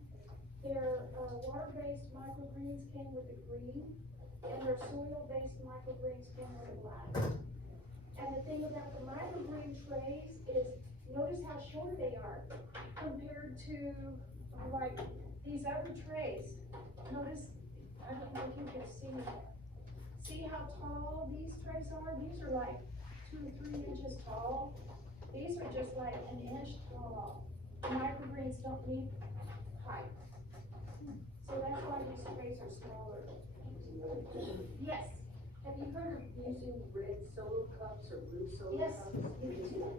Their water-based microgreens came with the green, and their soil-based microgreens came with the black. And the thing about the microgreen trays is, notice how short they are compared to like these other trays. Notice, I don't know if you can see. See how tall these trays are? These are like 2 or 3 inches tall. These are just like 1 inch tall. Microgreens don't need height. So that's why these trays are smaller. Yes. Have you heard of Using red solo cups or blue solo Yes, cups? you can do that.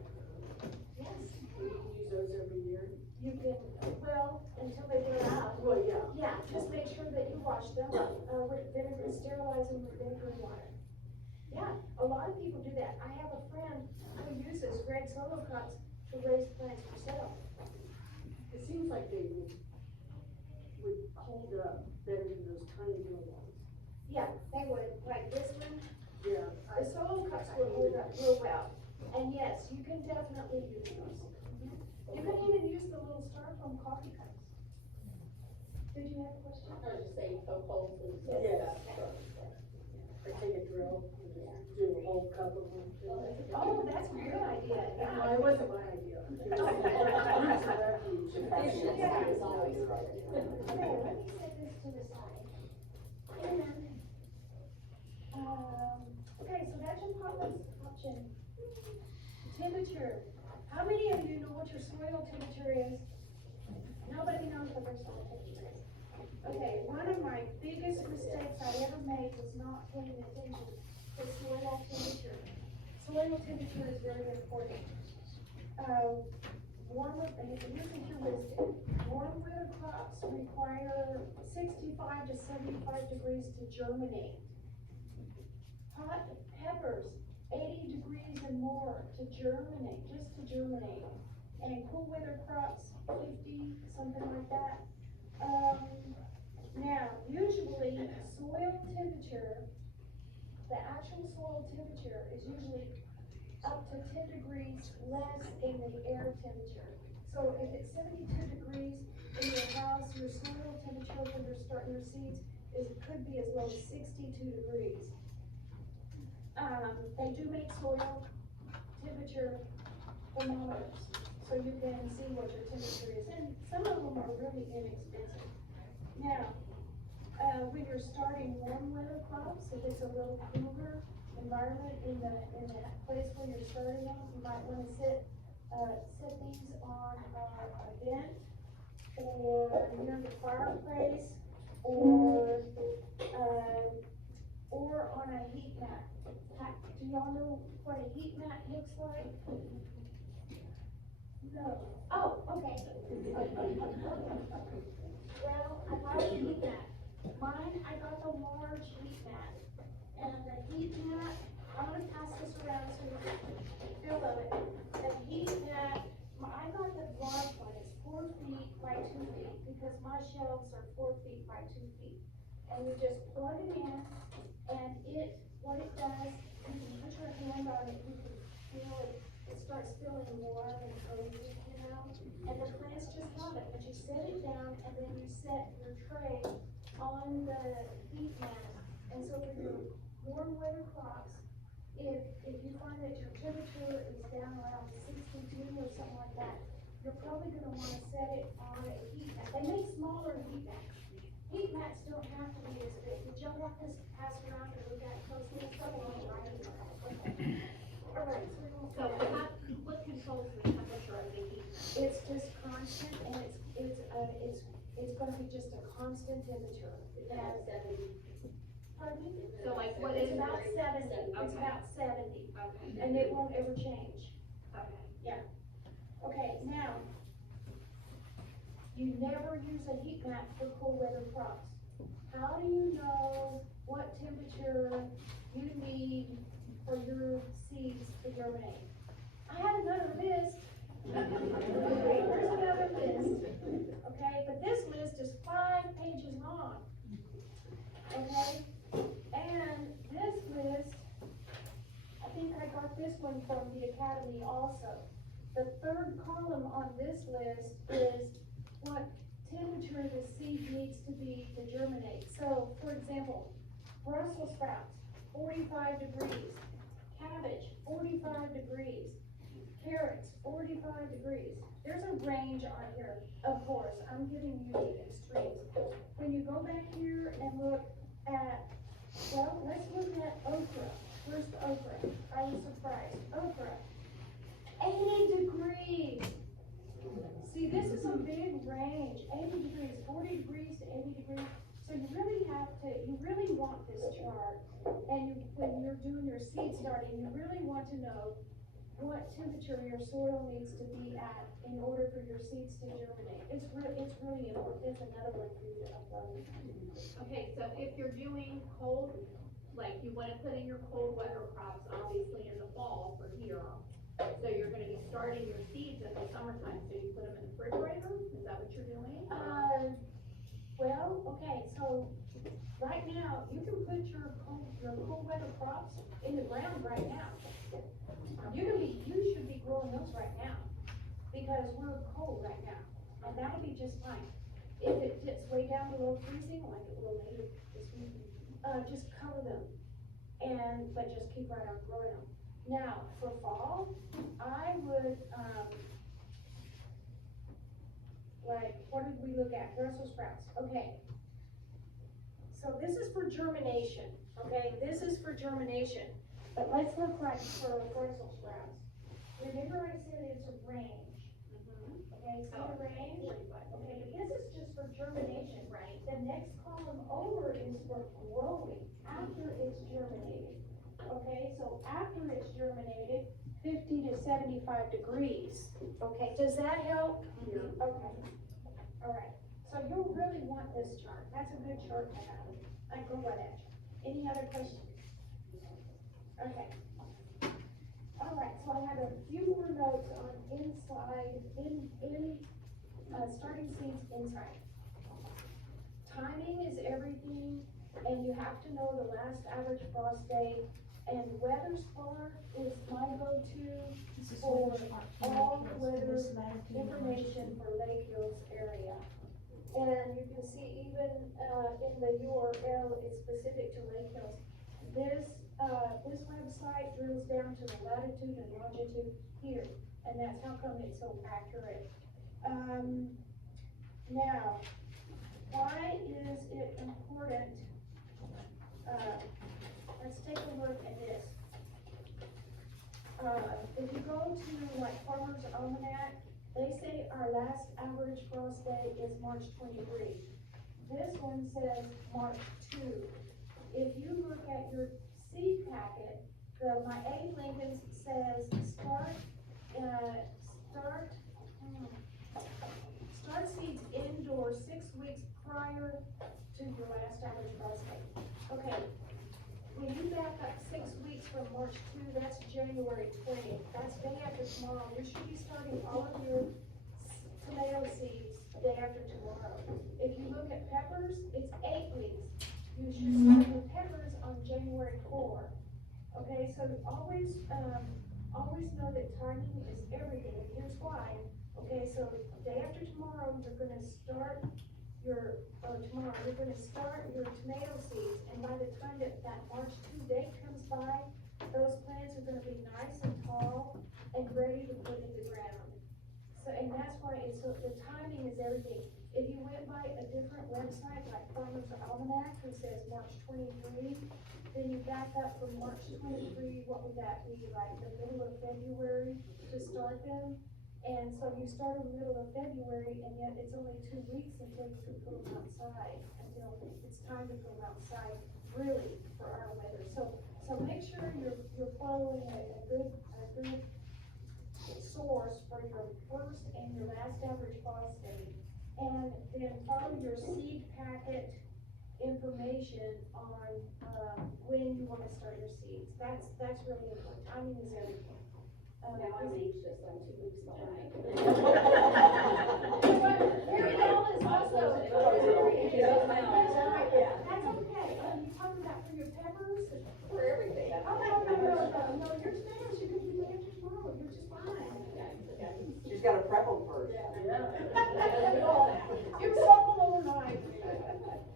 Yes. You can use those every year? You can, well, until they get out. Well, yeah. Yeah, just make sure that you wash them, with vinegar, sterilize them with vinegar and water. Yeah, a lot of people do that. I have a friend who uses red solo cups to raise plants for sale. It seems like they would hold up better than those tiny little ones. Yeah, they would, like this one, Yeah. the solo cups would hold up real well. And yes, you can definitely use those. You can even use the little styrofoam coffee cups. Did you have a question? I was just saying, poke holes and stuff. Yes. Or take a drill and just do a whole cup of them. Oh, that's a good idea, Well, yeah. it wasn't my idea. Roots of refuge. Okay, let me set this to the side. And then, okay, so that's your option. Temperature. How many of you know what your soil temperature is? Nobody knows what their soil temperature is. Okay, one of my biggest mistakes I ever made was not paying attention to soil temperature. Soil temperature is very important. Here's what you're listed. Warm weather crops require 65 to 75 degrees to germinate. Hot peppers, 80 degrees and more to germinate, just to germinate. And cool weather crops, 50, something like that. Now, usually soil temperature, the actual soil temperature is usually up to 10 degrees less than the air temperature. So if it's 72 degrees in your house, your soil temperature when you're starting your seeds could be as low as 62 degrees. They do make soil temperature thermometers, so you can see what your temperature is, and some of them are really inexpensive. Now, when you're starting warm weather crops, if it's a little cooler environment in that place where you're starting them, you might want to set these on a vent or near the fireplace or on a heat mat. Do y'all know what a heat mat looks like? No. Oh, okay. Well, I bought a heat mat. Mine, I got the large heat mat. And the heat mat, I'm gonna pass this around so you can feel of it. The heat mat, I 4 feet by 2 feet. And you just plug it in, and what it does, you can put your hand on it, you can feel it, it starts feeling warm and cozy, you know? And the plants just love it, but you set it down, and then you set your tray on the heat mat. And so for your warm weather crops, if you find that your temperature is down around 62 or something like that, you're probably gonna wanna set it on a heat mat. They make smaller heat mats. Heat mats don't have to be as big. Did y'all want this passed around or look at closely? It's something on the right. Okay. All right, So what controls the temperature of the heat mat? it's just constant, and it's gonna be just a constant temperature. About 70. Pardon me? So like what It's is about 70, Okay. it's about 70, Okay, and it won't ever change. okay. Okay, now, you never use a heat mat for cold weather crops. How do you know what temperature you need for your seeds to germinate? I have another list. Here's another list, okay, but this list is 5 pages long. Okay, and this list, I think I got this one from the academy also. The third column on this list is what temperature the seed needs to be to germinate. So, for example, Brussels sprouts, 45 degrees. Cabbage, 45 degrees. Carrots, 45 degrees. There's a range on here, of course, I'm giving you the extremes. When you go back here and look at, well, let's look at okra. Where's the okra? I was surprised. Okra, 80 degrees. See, this is a big range, 80 degrees, 40 degrees to 80 degrees. So you really want this chart. And when you're doing your seed starting, you really want to know what temperature your soil needs to be at in order for your seeds to germinate. It's really important. It's another one for you to upload. Okay, so if you're doing cold, like you wanna put in your cold weather crops, obviously in the fall for here. So you're gonna be starting your seeds in the summertime, so you put them in the refrigerator, is that what you're doing? Well, okay, so right now, you can put your cold weather crops in the ground right now. You should be growing those right now, because we're cold right now, and that'll be just fine. If it gets way down below freezing, like it will later this week, just cover them, but just keep right on growing them. Now, for fall, I would, like, what did we look at? Brussels sprouts, okay. So this is for germination, okay? This is for germination, but let's look like for Brussels sprouts. Remember I said it's a range, okay? So the range, okay, but this is just for germination, right? The next column over is for growing, after it's germinated. Okay, so after it's germinated, 50 to 75 degrees. Okay, does that help? Yeah. Okay, all right. So you'll really want this chart. That's a good chart to have. I go by that chart. Any other questions? Okay. All right, so I have a few more notes on starting seeds inside. Timing is everything, and you have to know the last average frost date. And weather star is my go-to for all weather information for Lake Hills area. And you can see even, in the URL, it's specific to Lake Hills. This website drills down to the latitude and longitude here, and that's how come it's so accurate. Now, why is it important? Let's take a look at this. If you go to like Farmer's Almanac, they say our last average frost day is March 23. This one says March 2. If you look at your seed packet, my A Lincoln says start seeds indoors 6 weeks prior to your last average frost day. Okay. When you back up 6 weeks from March 2, that's January 20th. That's day after tomorrow. You should be starting all of your tomato seeds day after tomorrow. If you look at peppers, it's 8 weeks. You should start with peppers on January 4. Okay, so always know that timing is everything, and here's why. Okay, so day after tomorrow, you're gonna start your tomato seeds, and by the time that March 2 date comes by, those plants are gonna be nice and tall and ready to put in the ground. So, and that's why the timing is everything. If you went by a different website, like Farmer's Almanac, who says March 23, then you back up from March 23, what would that be, like the middle of February to start them? And so you start in the middle of February, and yet it's only 2 weeks until you can put them outside, until it's time to put them outside, really, for our weather. So make sure you're following a good source for your first and your last average phosphate. And then follow your seed packet information on, when you wanna start your seeds. That's really important. Timing is everything. Now I'm anxious, I'm 2 weeks behind. Ariel is also. Yeah. That's okay. You talking about for your peppers? For everything. Oh, no, your tomatoes, you can do that after tomorrow. You're just fine. She's gotta prep them first. You soak them overnight.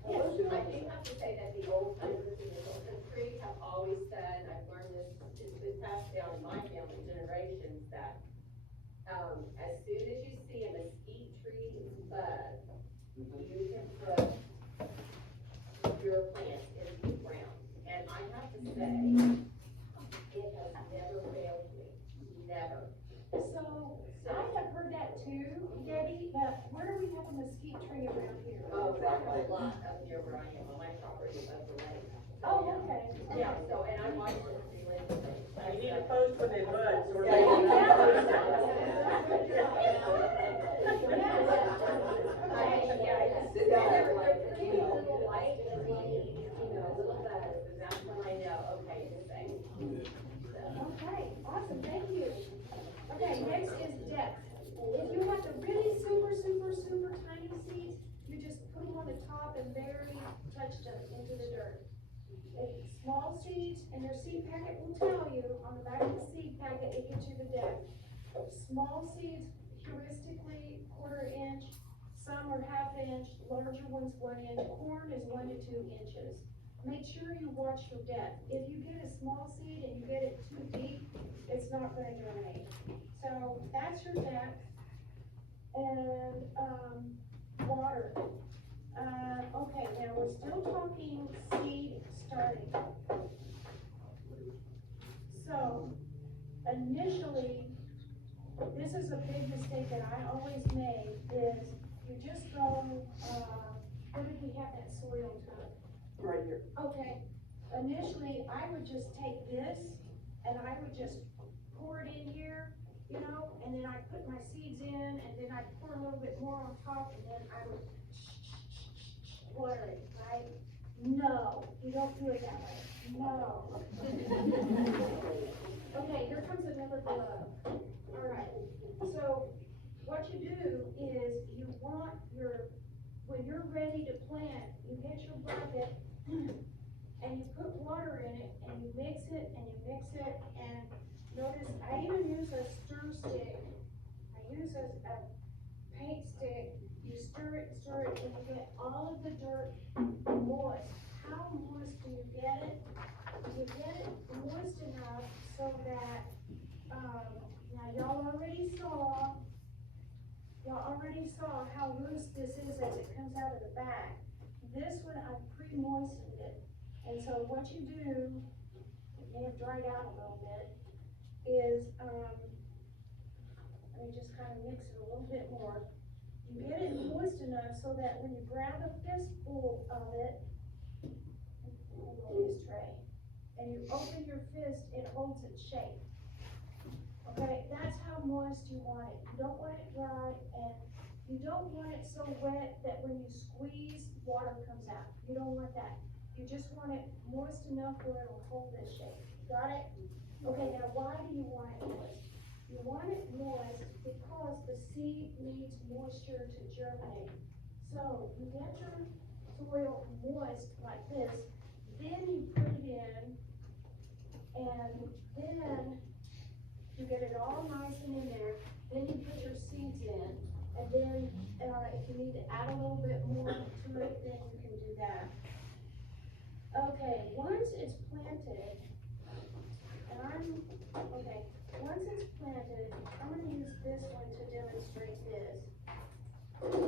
Yes, I do have to say that the old timers in the country have always said, I've learned this, it's been passed down in my family generations, that, as soon as you see a mesquite tree bud, you can put your plants into the ground. And I have to say, it has never failed me, never. So, I have heard that too, Debbie, but where do we have a mesquite tree around here? Oh, there's a lot up near where I am, on my property above the lake. Oh, okay. Yeah, so, and I watched it religiously. You need to post when they bud, so we're Yeah, making. They're pretty little white, little buds, and that's when I know, okay, it's safe. Okay, awesome, thank you. Okay, next is depth. If you have the really super tiny seeds, you just put them on the top and barely touch them into the dirt. If small seeds, and your seed packet will tell you, on the back of the seed packet, it gives you the depth. Small seeds, heuristically 1/4 inch, some are 1/2 inch, larger ones 1 inch, corn is 1 to 2 inches. Make sure you watch your depth. If you get a small seed and you get it too deep, it's not gonna germinate. So that's your depth. And, water. Okay, now we're still talking seed starting. So, initially, this is a big mistake that I always made, is you just go, where did we have that soil to? Right here. Okay, initially, I would just take this, and I would just pour it in here, and then I'd put my seeds in, and then I'd pour a little bit more on top, and then I would water it, right? No, you don't do it that way, no. Okay, here comes another glove. Alright, so what you do is you want when you're ready to plant, you get your bucket and you put water in it and you mix it and you mix it, and notice I even use a stir stick. I use a paint stick. You stir it, and you get all of the dirt moist. How moist do you get it? You get it moist enough so that, now y'all already saw how loose this is as it comes out of the bag. This one, I pre-moistened it. And so what you do, it may have dried out a little bit, is, let me just kind of mix it a little bit more. You get it moist enough so that when you grab a fistful of it, hold on this tray, and you open your fist, it holds its shape. Okay, that's how moist you want it. You don't want it dry, and you don't want it so wet that when you squeeze, water comes out. You don't want that. You just want it moist enough where it'll hold its shape. Got it? Okay, now why do you want it moist? You want it moist because the seed needs moisture to germinate. So you get your soil moist like this, then you put it in, and then you get it all nice and in there, then you put your seeds in, and then, if you need to add a little bit more to it, then you can do that. Okay, once it's planted, once it's planted, I'm gonna use this one to demonstrate this.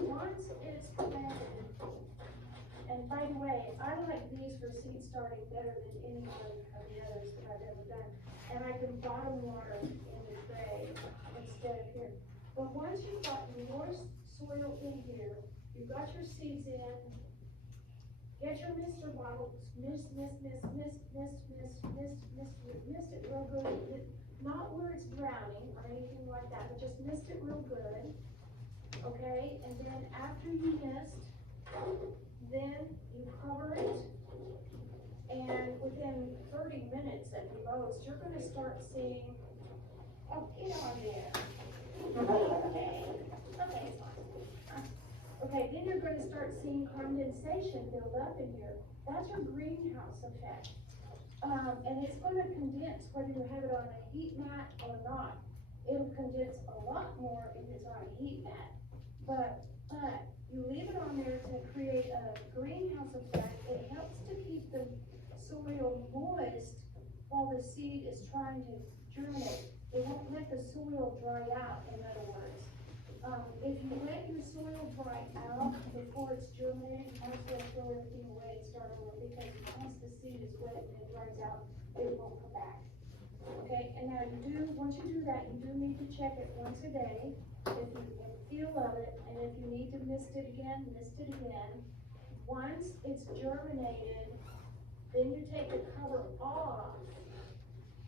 Once it's planted, and by the way, I like these for seed starting better than any one of the others that I've ever done. And I can bottom water in the tray instead of here. But once you've got your soil in here, you've got your seeds in, get your mister bottle, mist it real good. Not where it's drowning or anything like that, but just mist it real good. Okay, and then after you mist, then you cover it, and within 30 minutes at the most, you're gonna start seeing, oh, get on there. Okay, it's fine. Okay, then you're gonna start seeing condensation build up in here. That's your greenhouse effect. And it's gonna condense whether you have it on a heat mat or not. It'll condense a lot more if it's on a heat mat. But you leave it on there to create a greenhouse effect. It helps to keep the soil moist while the seed is trying to germinate. It won't let the soil dry out, in other words. If you let your soil dry out before it's germinated, you might as well throw everything away and start over, because once the seed is wet and it dries out, it won't come back. Okay, and now once you do that, you do need to check it once a day. If you can feel of it, and if you need to mist it again, mist it again. Once it's germinated, then you take the cover off,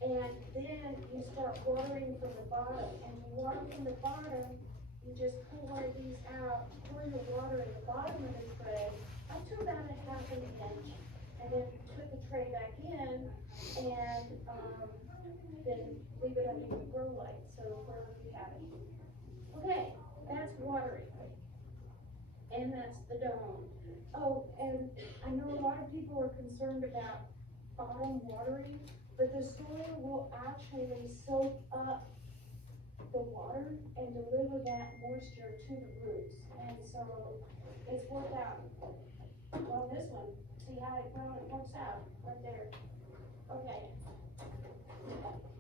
and then you start watering from the bottom. And to water from the bottom, you just pull one of these out, pour your water in the bottom of the tray up to about a ½ inch, and then put the tray back in, and then leave it under the grow light, so wherever you have it. Okay, that's watering, and that's the dome. Oh, and I know a lot of people are concerned about bottom watering, but the soil will actually soak up the water and deliver that moisture to the roots. And so it's worked out. Well, this one, see how it works out right there. Okay.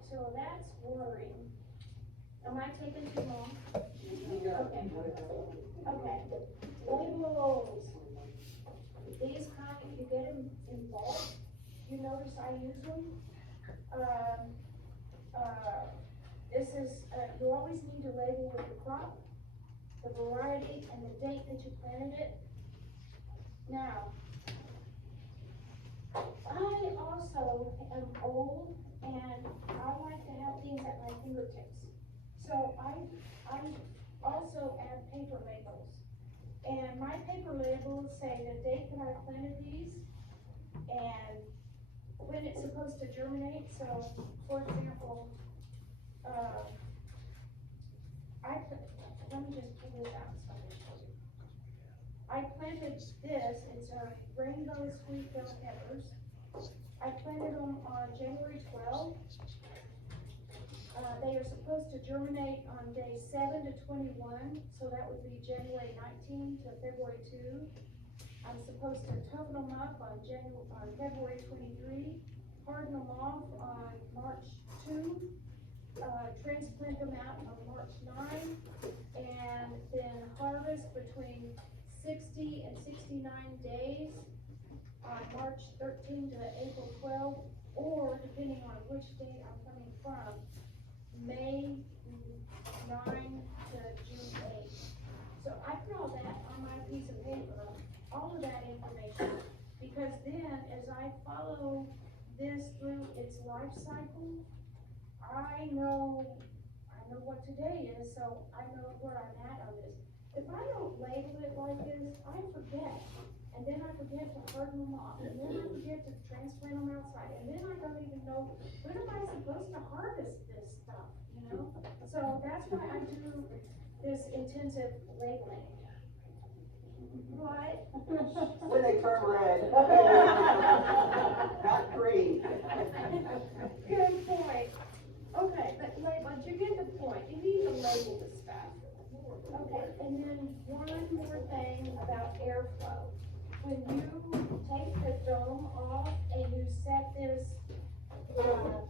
So that's watering. Am I taking too long? Okay. Okay. Labels. These kind, you get them in bulk. You notice I use them. This is, you always need to label with the crop, the variety, and the date that you planted it. Now, I also am old, and I like to have things at my fingertips. So I also add paper labels. And my paper labels say the date that I planted these, and when it's supposed to germinate. So, for example, let me just pull this out so I can show you. I planted this, it's a rainbow sweet bell peppers. I planted them on January 12th. They are supposed to germinate on day 7 to 21, so that would be January 19 to February 2. I'm supposed to toughen them up on February 23, harden them off on March 2, transplant them out on March 9, and then harvest between 60 and 69 days on March 13 to April 12, or depending on which date I'm coming from, May 9 to June 8. So I put all that on my piece of paper, all of that information, because then as I follow this through its life cycle, I know what today is, so I know where I'm at on this. If I don't label it like this, I forget. And then I forget to harden them off, and then I forget to transplant them outside, and then I don't even know, when am I supposed to harvest this stuff, you know? So that's why I do this intensive labeling. What? When they turn red. Not green. Good point. Okay, but you get the point. You need to label the stuff. Okay, and then one more thing about airflow. When you take the dome off and you set this,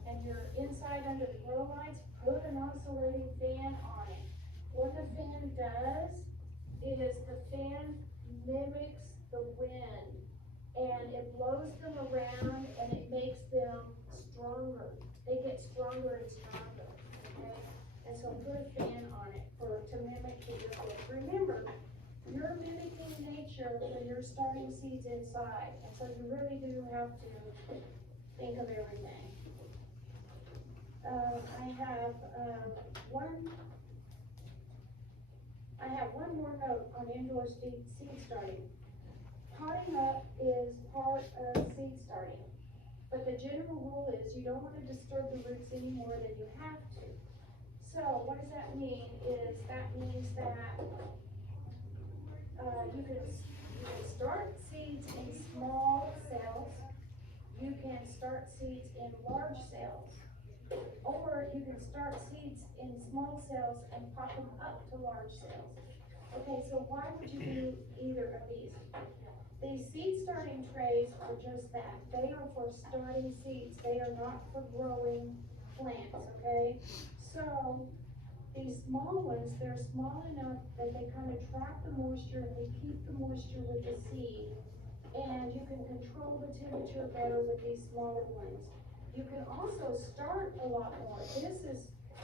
and you're inside under the grow lights, put an oscillating fan on it. What the fan does is the fan mimics the wind, and it blows them around and it makes them stronger. They get stronger and stronger, okay? And so put a fan on it to mimic the airflow. Remember, you're mimicking nature when you're starting seeds inside, and so you really do have to think of everything. I have one more note on indoor seed starting. Potting up is part of seed starting, but the general rule is you don't want to disturb the roots any more than you have to. So what does that mean? That means that you can start seeds in small cells, you can start seeds in large cells, or you can start seeds in small cells and pop them up to large cells. Okay, so why would you do either of these? These seed starting trays are just that. They are for starting seeds. They are not for growing plants, okay? So these small ones, they're small enough that they kind of trap the moisture and they keep the moisture with the seed. And you can control the temperature better with these smaller ones. You can also start a lot more.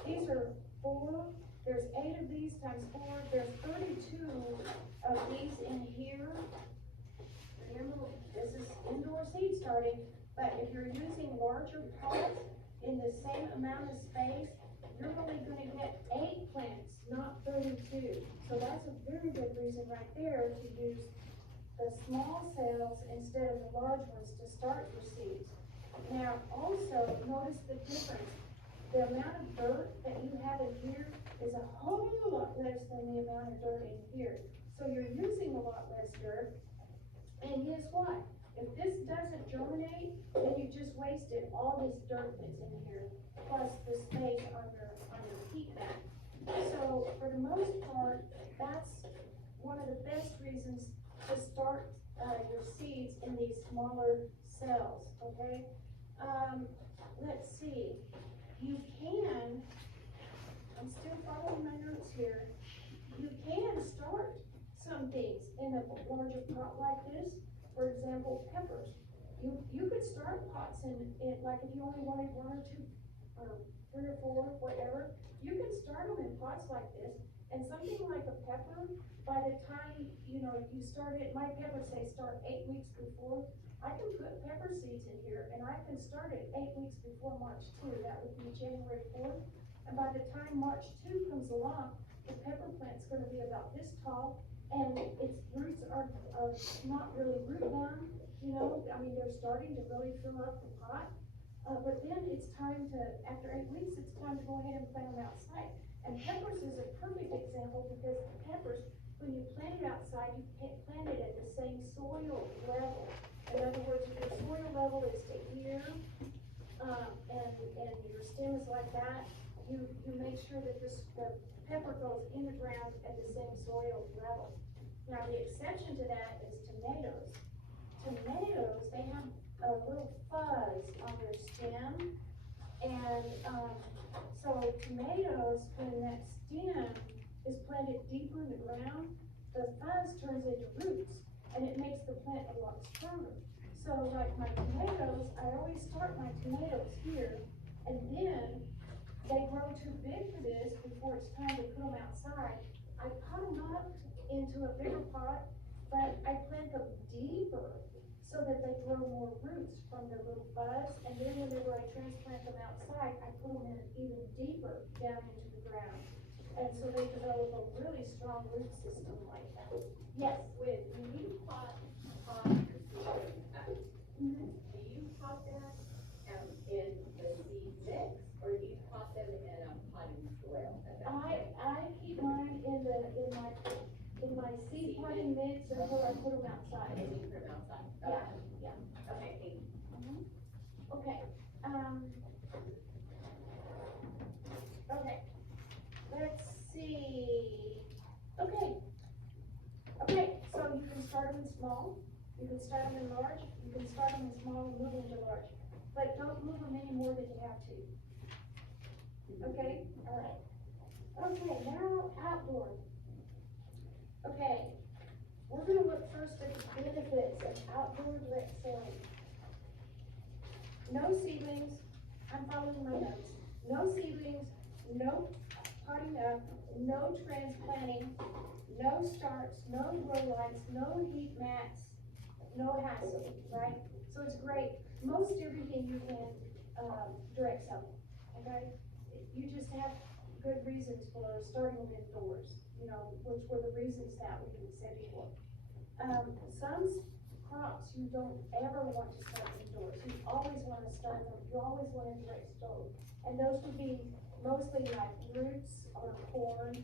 These are 4, there's 8 of these times 4, there's 32 of these in here. Remember, this is indoor seed starting, but if you're using larger pots in the same amount of space, you're only gonna get 8 plants, not 32. So that's a very good reason right there to use the small cells instead of the large ones to start your seeds. Now, also, notice the difference. The amount of dirt that you have in here is a whole lot less than the amount of dirt in here. So you're using a lot less dirt. And guess what? If this doesn't germinate, then you just wasted all this dirt that's in here, plus the space on your heat mat. So for the most part, that's one of the best reasons to start your seeds in these smaller cells, okay? Let's see. You can, I'm still following my notes here. You can start some things in a larger pot like this. For example, peppers. You could start pots in like if you only wanted 1 or 2, or 3 or 4, whatever. You can start them in pots like this. And something like a pepper, by the time, you start it, my peppers say start 8 weeks before. I can put pepper seeds in here and I can start it 8 weeks before March 2. That would be January 4th. And by the time March 2 comes along, the pepper plant's gonna be about this tall and its roots are not really root bound, I mean, they're starting to really fill up the pot. But then it's time to, after 8 weeks, it's time to go ahead and plant them outside. And peppers is a perfect example because peppers, when you plant it outside, you plant it at the same soil level. In other words, if your soil level is to here, and your stem is like that, you make sure that the pepper goes in the ground at the same soil level. Now, the exception to that is tomatoes. Tomatoes, they have a little fuzz on their stem, and so tomatoes, when that stem is planted deeper in the ground, the fuzz turns into roots, and it makes the plant a lot stronger. So like my tomatoes, I always start my tomatoes here, and then they grow too big for this before it's time to put them outside. I pot them up into a bigger pot, but I plant them deeper so that they grow more roots from their little buds, and then whenever I transplant them outside, I put them in even deeper down into the ground. And so they develop a really strong root system like that. Yes? When you pot do you pot that in the seed mix, or do you pot them in a potting You can start them in large, you can start them in small and move them to large, but don't move them any more than you have to. Okay, alright. Okay, now outdoor. Okay, we're gonna look first at the benefits of outdoor direct sowing. No seedlings, I'm following my notes. No seedlings, no potting up, no transplanting, no starts, no grow lights, no heat mats, no hassle, right? So it's great. Most everything you can, direct sow, okay? You just have good reasons for starting them indoors, you know, which were the reasons that we said before. Some crops you don't ever want to start indoors. You always want to start them, you always want to direct sow. And those would be mostly like roots or corn,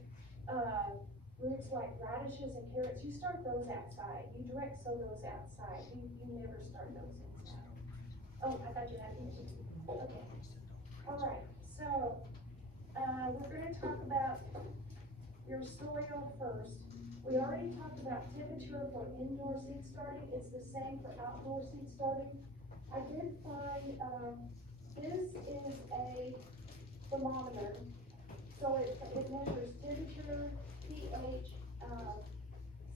roots like radishes and carrots. You start those outside. You direct sow those outside. You never start those inside. Oh, I thought you had me. Okay. All right. So, we're going to talk about your soil first. We already talked about temperature for indoor seed starting. It's the same for outdoor seed starting. I did find, this is a thermometer. So it measures temperature, pH,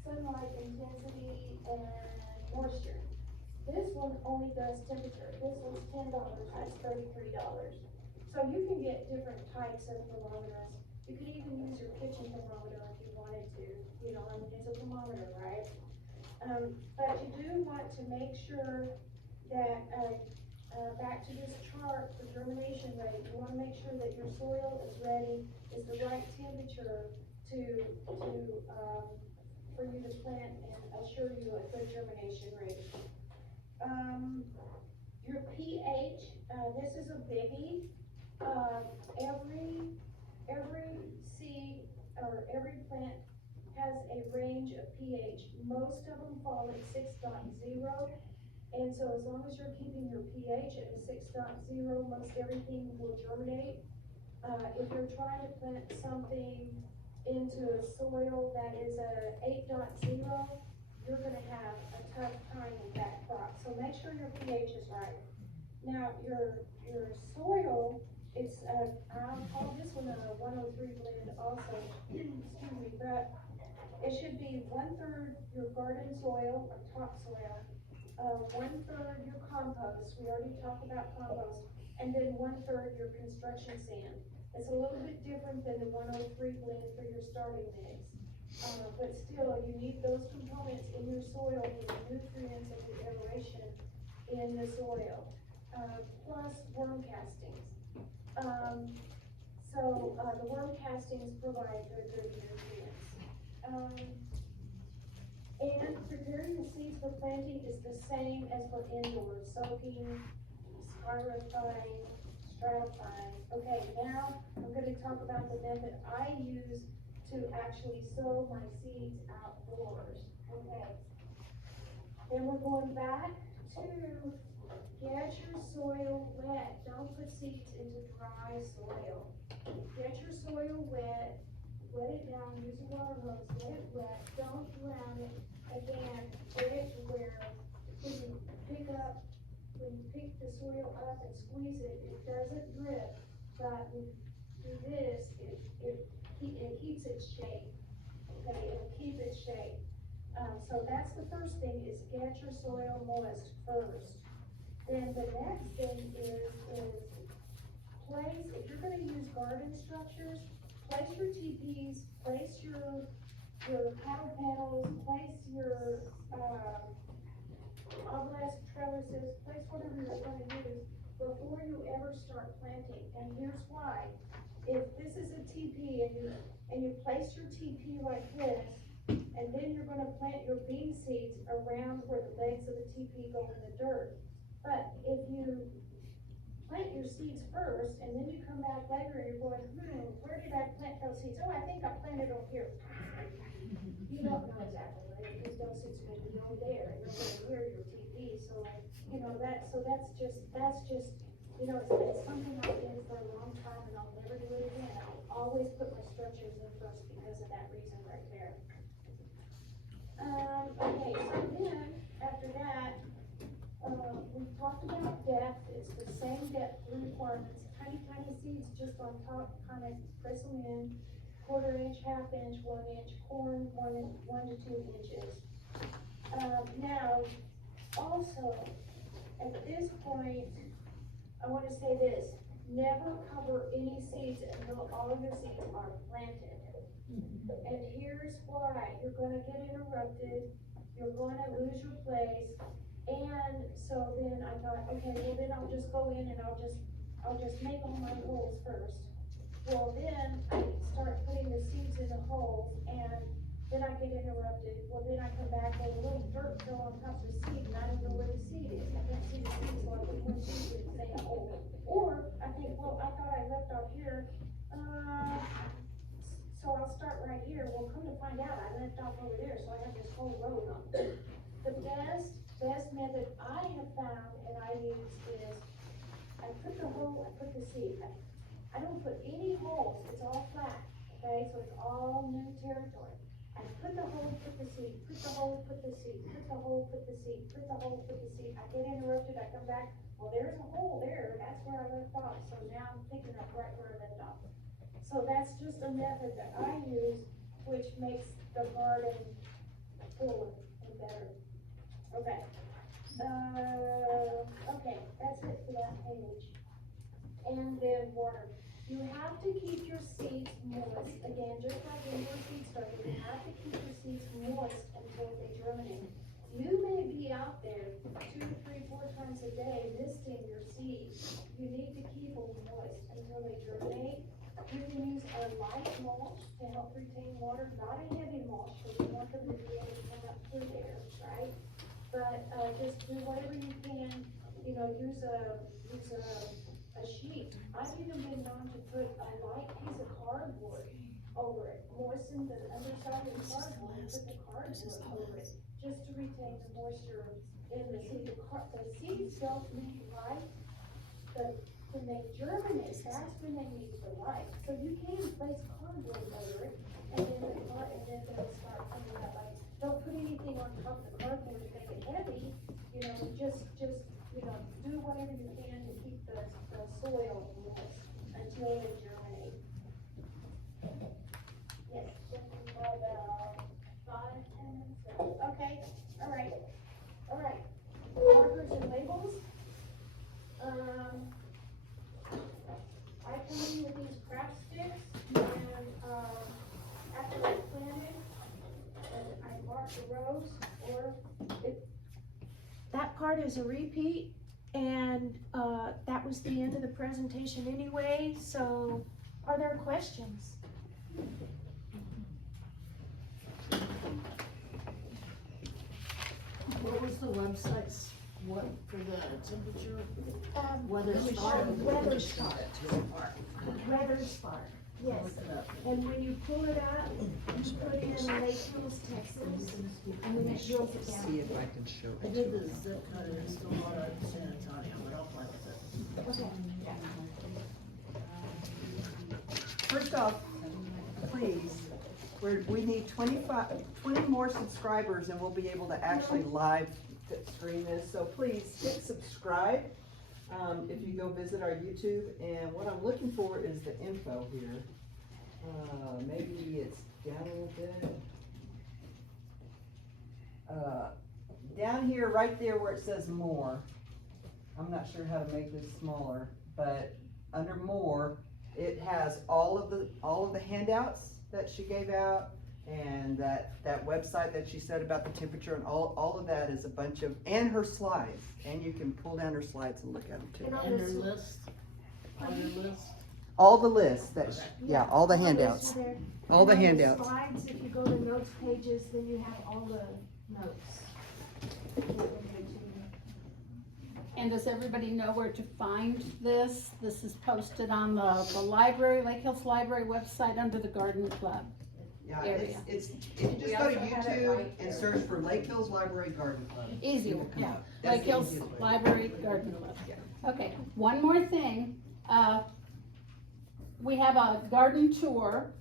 sunlight intensity, and moisture. This one only does temperature. This one's $10, that's $33. So you can get different types of thermometers. You could even use your kitchen thermometer if you wanted to, you know, I mean, it's a thermometer, right? But you do want to make sure that, back to this chart for germination rate, you wanna make sure that your soil is ready, is the right temperature for you to plant and assure you a good germination rate. Your pH, this is a biggie. Every seed or every plant has a range of pH. Most of them fall at 6.0. And so as long as you're keeping your pH at a 6.0, most everything will germinate. If you're trying to plant something into a soil that is a 8.0, you're gonna have a tough time with that crop. So make sure your pH is right. Now, your soil, it's, I'll call this one a 103 blend also, excuse me, but it should be 1/3 your garden soil or topsoil, 1/3 your compost, we already talked about compost, and then 1/3 your construction sand. It's a little bit different than the 103 blend for your starting mix. But still, you need those components in your soil for the nutrients and the aeration in the soil, plus worm castings. The worm castings provide good nutrients. And preparing the seeds for planting is the same as for indoors, soaking, scarifying, stratifying. Okay, now I'm going to talk about the method I use to actually sow my seeds outdoors. Okay. Then we're going back to get your soil wet. Don't put seeds into dry soil. Get your soil wet, wet it down, use a water hose, let it wet, don't drown it. Again, get it to where when you pick the soil up and squeeze it, it doesn't drip, but when you do this, it keeps its shape. Okay, it'll keep its shape. So that's the first thing, is get your soil moist first. Then the next thing is place, if you're gonna use garden structures, place your TPs, place your cattle panels, place your, oblast trellises, place whatever you're gonna use before you ever start planting. And here's why. If this is a TP and you place your TP like this, and then you're gonna plant your bean seeds around where the legs of the TP go in the dirt. But if you plant your seeds first, and then you come back later and you're going, where did I plant those seeds? Oh, I think I planted over here. You don't know exactly, right? Because those seeds may be over there, and you're near your TP. So, you know, that's just, you know, it's something I did for a long time, and I'll never do it again. I'll always put my structures in first because of that reason right there. Okay, so then, after talked about depth, it's the same depth requirements, tiny, tiny seeds just on top, kind of press them in, 1/4 inch, 1/2 inch, 1 inch, corn, 1 to 2 inches. Now, also, at this point, I wanna say this, never cover any seeds until all of your seeds are planted. And here's why, you're gonna get interrupted, you're gonna lose your place, and so then I thought, okay, well then I'll just go in and I'll just make all my holes first. Well, then I start putting the seeds in the holes, and then I get interrupted, well then I come back and a little dirt fell on top of the seed, and I don't know where the seed is, I can't see the seed, so I put more seeds in the same hole. Or, I think, well, I thought I left off here, so I'll start right here, well, come to find out, I left off over there, so I have this whole row on. The best method I have found and I use is, I put the hole, I put the seed, I don't put any holes, it's all flat, okay, so it's all new territory. I put the hole, put the seed, put the hole, put the seed, put the hole, put the seed, put the hole, put the seed, I get interrupted, I come back, well, there's a hole there, that's where I left off, so now I'm picking up right where I left off. So that's just a method that I use, which makes the garden fuller and better. Okay. Okay, that's it for that page. And then water. You have to keep your seeds moist. Again, just like indoor seed starter, you have to keep your seeds moist until they germinate. You may be out there 2, 3, 4 times a day misting your seeds. You need to keep them moist until they germinate. You can use a light mulch to help retain water, not a heavy mulch, because you want them to be able to come up through there, right? But, just do whatever you can, you know, use a sheet. I've even been known to put a light piece of cardboard over it, moisten the underside of the cardboard, and put the cardboard over it, just to retain the moisture in the seed. The seeds don't need light, but when they germinate, that's when they need the light. So you can place cardboard over it, and then they'll start coming up. Like, don't put anything on top of the cardboard to make it heavy, you know, just, you know, do whatever you can to keep the soil moist until they germinate. Yes, just about 5-10 minutes. Okay, all right. Markers and labels. I come in with these craft sticks, and, after I planted, and I mark the rows, or That part is a repeat, and, that was the end of the presentation anyway, so are there questions? What was the websites, what, for the temperature? Weather Spark, yes. And when you pull it up, you put in Lake Hills, Texas, and then it drills it down. See if I can show I it. did the zip code in Stillwater in San Antonio, but I'll play with it. Okay. First off, please, we need 20 more subscribers and we'll be able to actually live stream this. So please hit subscribe if you go visit our YouTube. And what I'm looking for is the info here. Maybe it's down a little bit. Down here, right there where it says more. I'm not sure how to make this smaller, but under more, it has all of the handouts that she gave out, and that website that she said about the temperature, and all of that is a bunch of, and her slides, and you can pull down her slides and look at them too. And her list, on your list. All the lists that, yeah, all the handouts, all the And on handouts. Slides, if you go to notes pages, then you have all the notes. And does everybody know where to find this? This is posted on the library, Lake Hills Library website under the Garden Club. Yeah, area. it's, if you just go to YouTube and search for Lake Hills Library Garden Club. Easy, it will come yeah. up. That's Lake the Hills easiest way. Library Garden Club. Okay, one more thing. We have a garden tour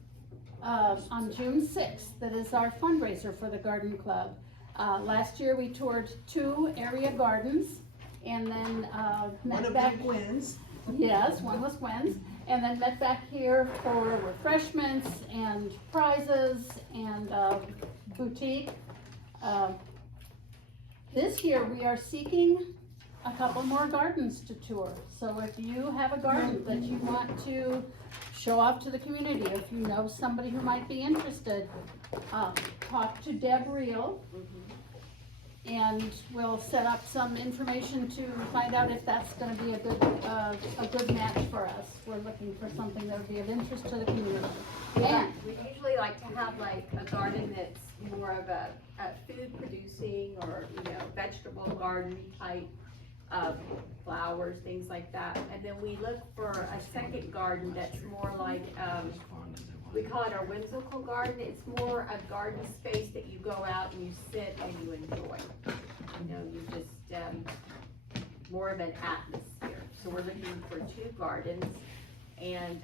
on June 6th. That is our fundraiser for the Garden Club. Last year we toured 2 area gardens. and then, One met of back. them wins. Yes, one was Gwen's, and then met back here for refreshments and prizes and, boutique. This year, we are seeking a couple more gardens to tour. So if you have a garden that you want to show off to the community, if you know somebody who might be interested, talk to Deb Reel. And we'll set up some information to find out if that's gonna be a good match for us. We're looking for something that would be of interest to the community. And We usually like to have like a garden that's more of a food producing or, vegetable garden type of flowers, things like that. And then we look for a second garden that's more like, we call it our whimsical garden. It's more a garden space that you go out and you sit and you enjoy. You just, more of an atmosphere. So we're looking for 2 gardens. And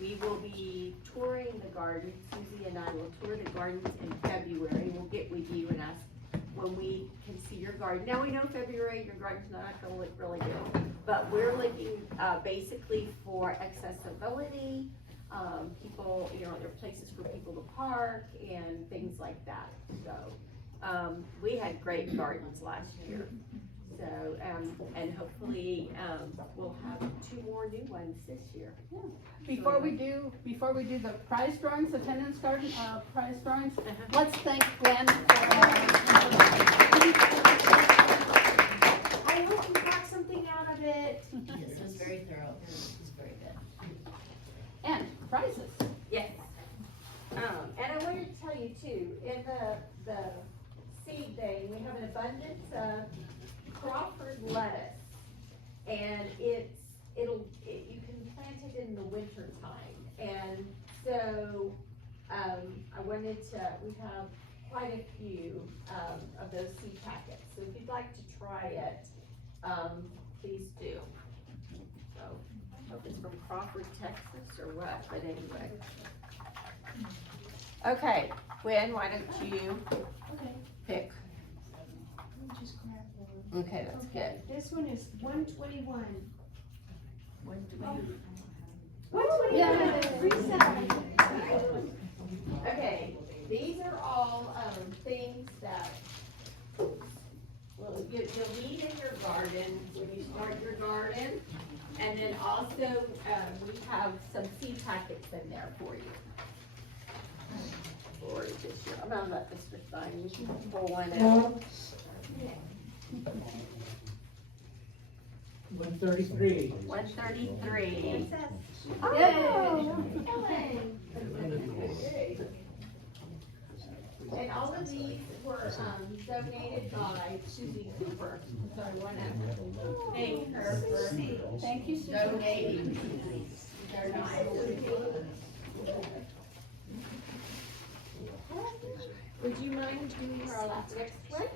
we will be touring the gardens. Susie and I will tour the gardens in February. We'll get with you and ask when we can see your garden. Now, we know February, your garden's not gonna look really good, but we're looking basically for accessibility. People, there are places for people to park and things like that. So we had great gardens last year. So, and hopefully, we'll have 2 more new ones this year. before we do the prize drawings, attendance garden, prize drawings, let's thank Gwen for, I hope you got something out of it. This was very thorough, this was very good. and prizes. Yes. And I wanted to tell you too, in the seed thing, we have an abundance of Crawford lettuce. And you can plant it in the winter time. And so, I wanted to, we have quite a few, of those seed packets. So if you'd like to try it, please do. So, I hope it's from Crawford, Texas or what, but anyway. Okay, Gwen, why don't you Okay, pick? let me just grab one. Okay, that's good. This one is 121. Yeah. Okay, these are all, things that, well, you'll need in your garden when you start your garden. And then also, we have some seed packets in there for you. For this year, I'm gonna let Mr. Stein, you can pull one out. 133. 133. And all of these were, donated by Susie Cooper, so I wanna thank her for Thank you, Susan. donating. They're nice. Would you mind doing our next one?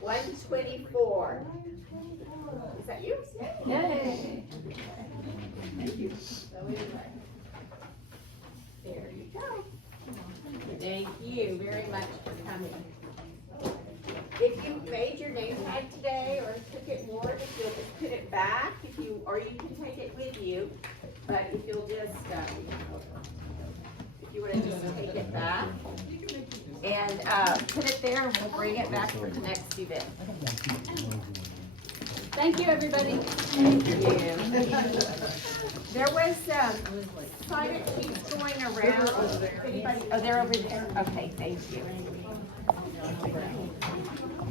124. Is that you? Yay. Thank you. So anyway. There you go. Thank you very much for coming. If you made your name tag today or took it more, if you'll just put it back, or you can take it with you, but if you'll just, if you wanna just take it back and, put it there and we'll bring it back for the next event. Thank you, everybody. Thank you. There was, sign-up sheets going around. Anybody, oh, they're over there? Okay, thank you.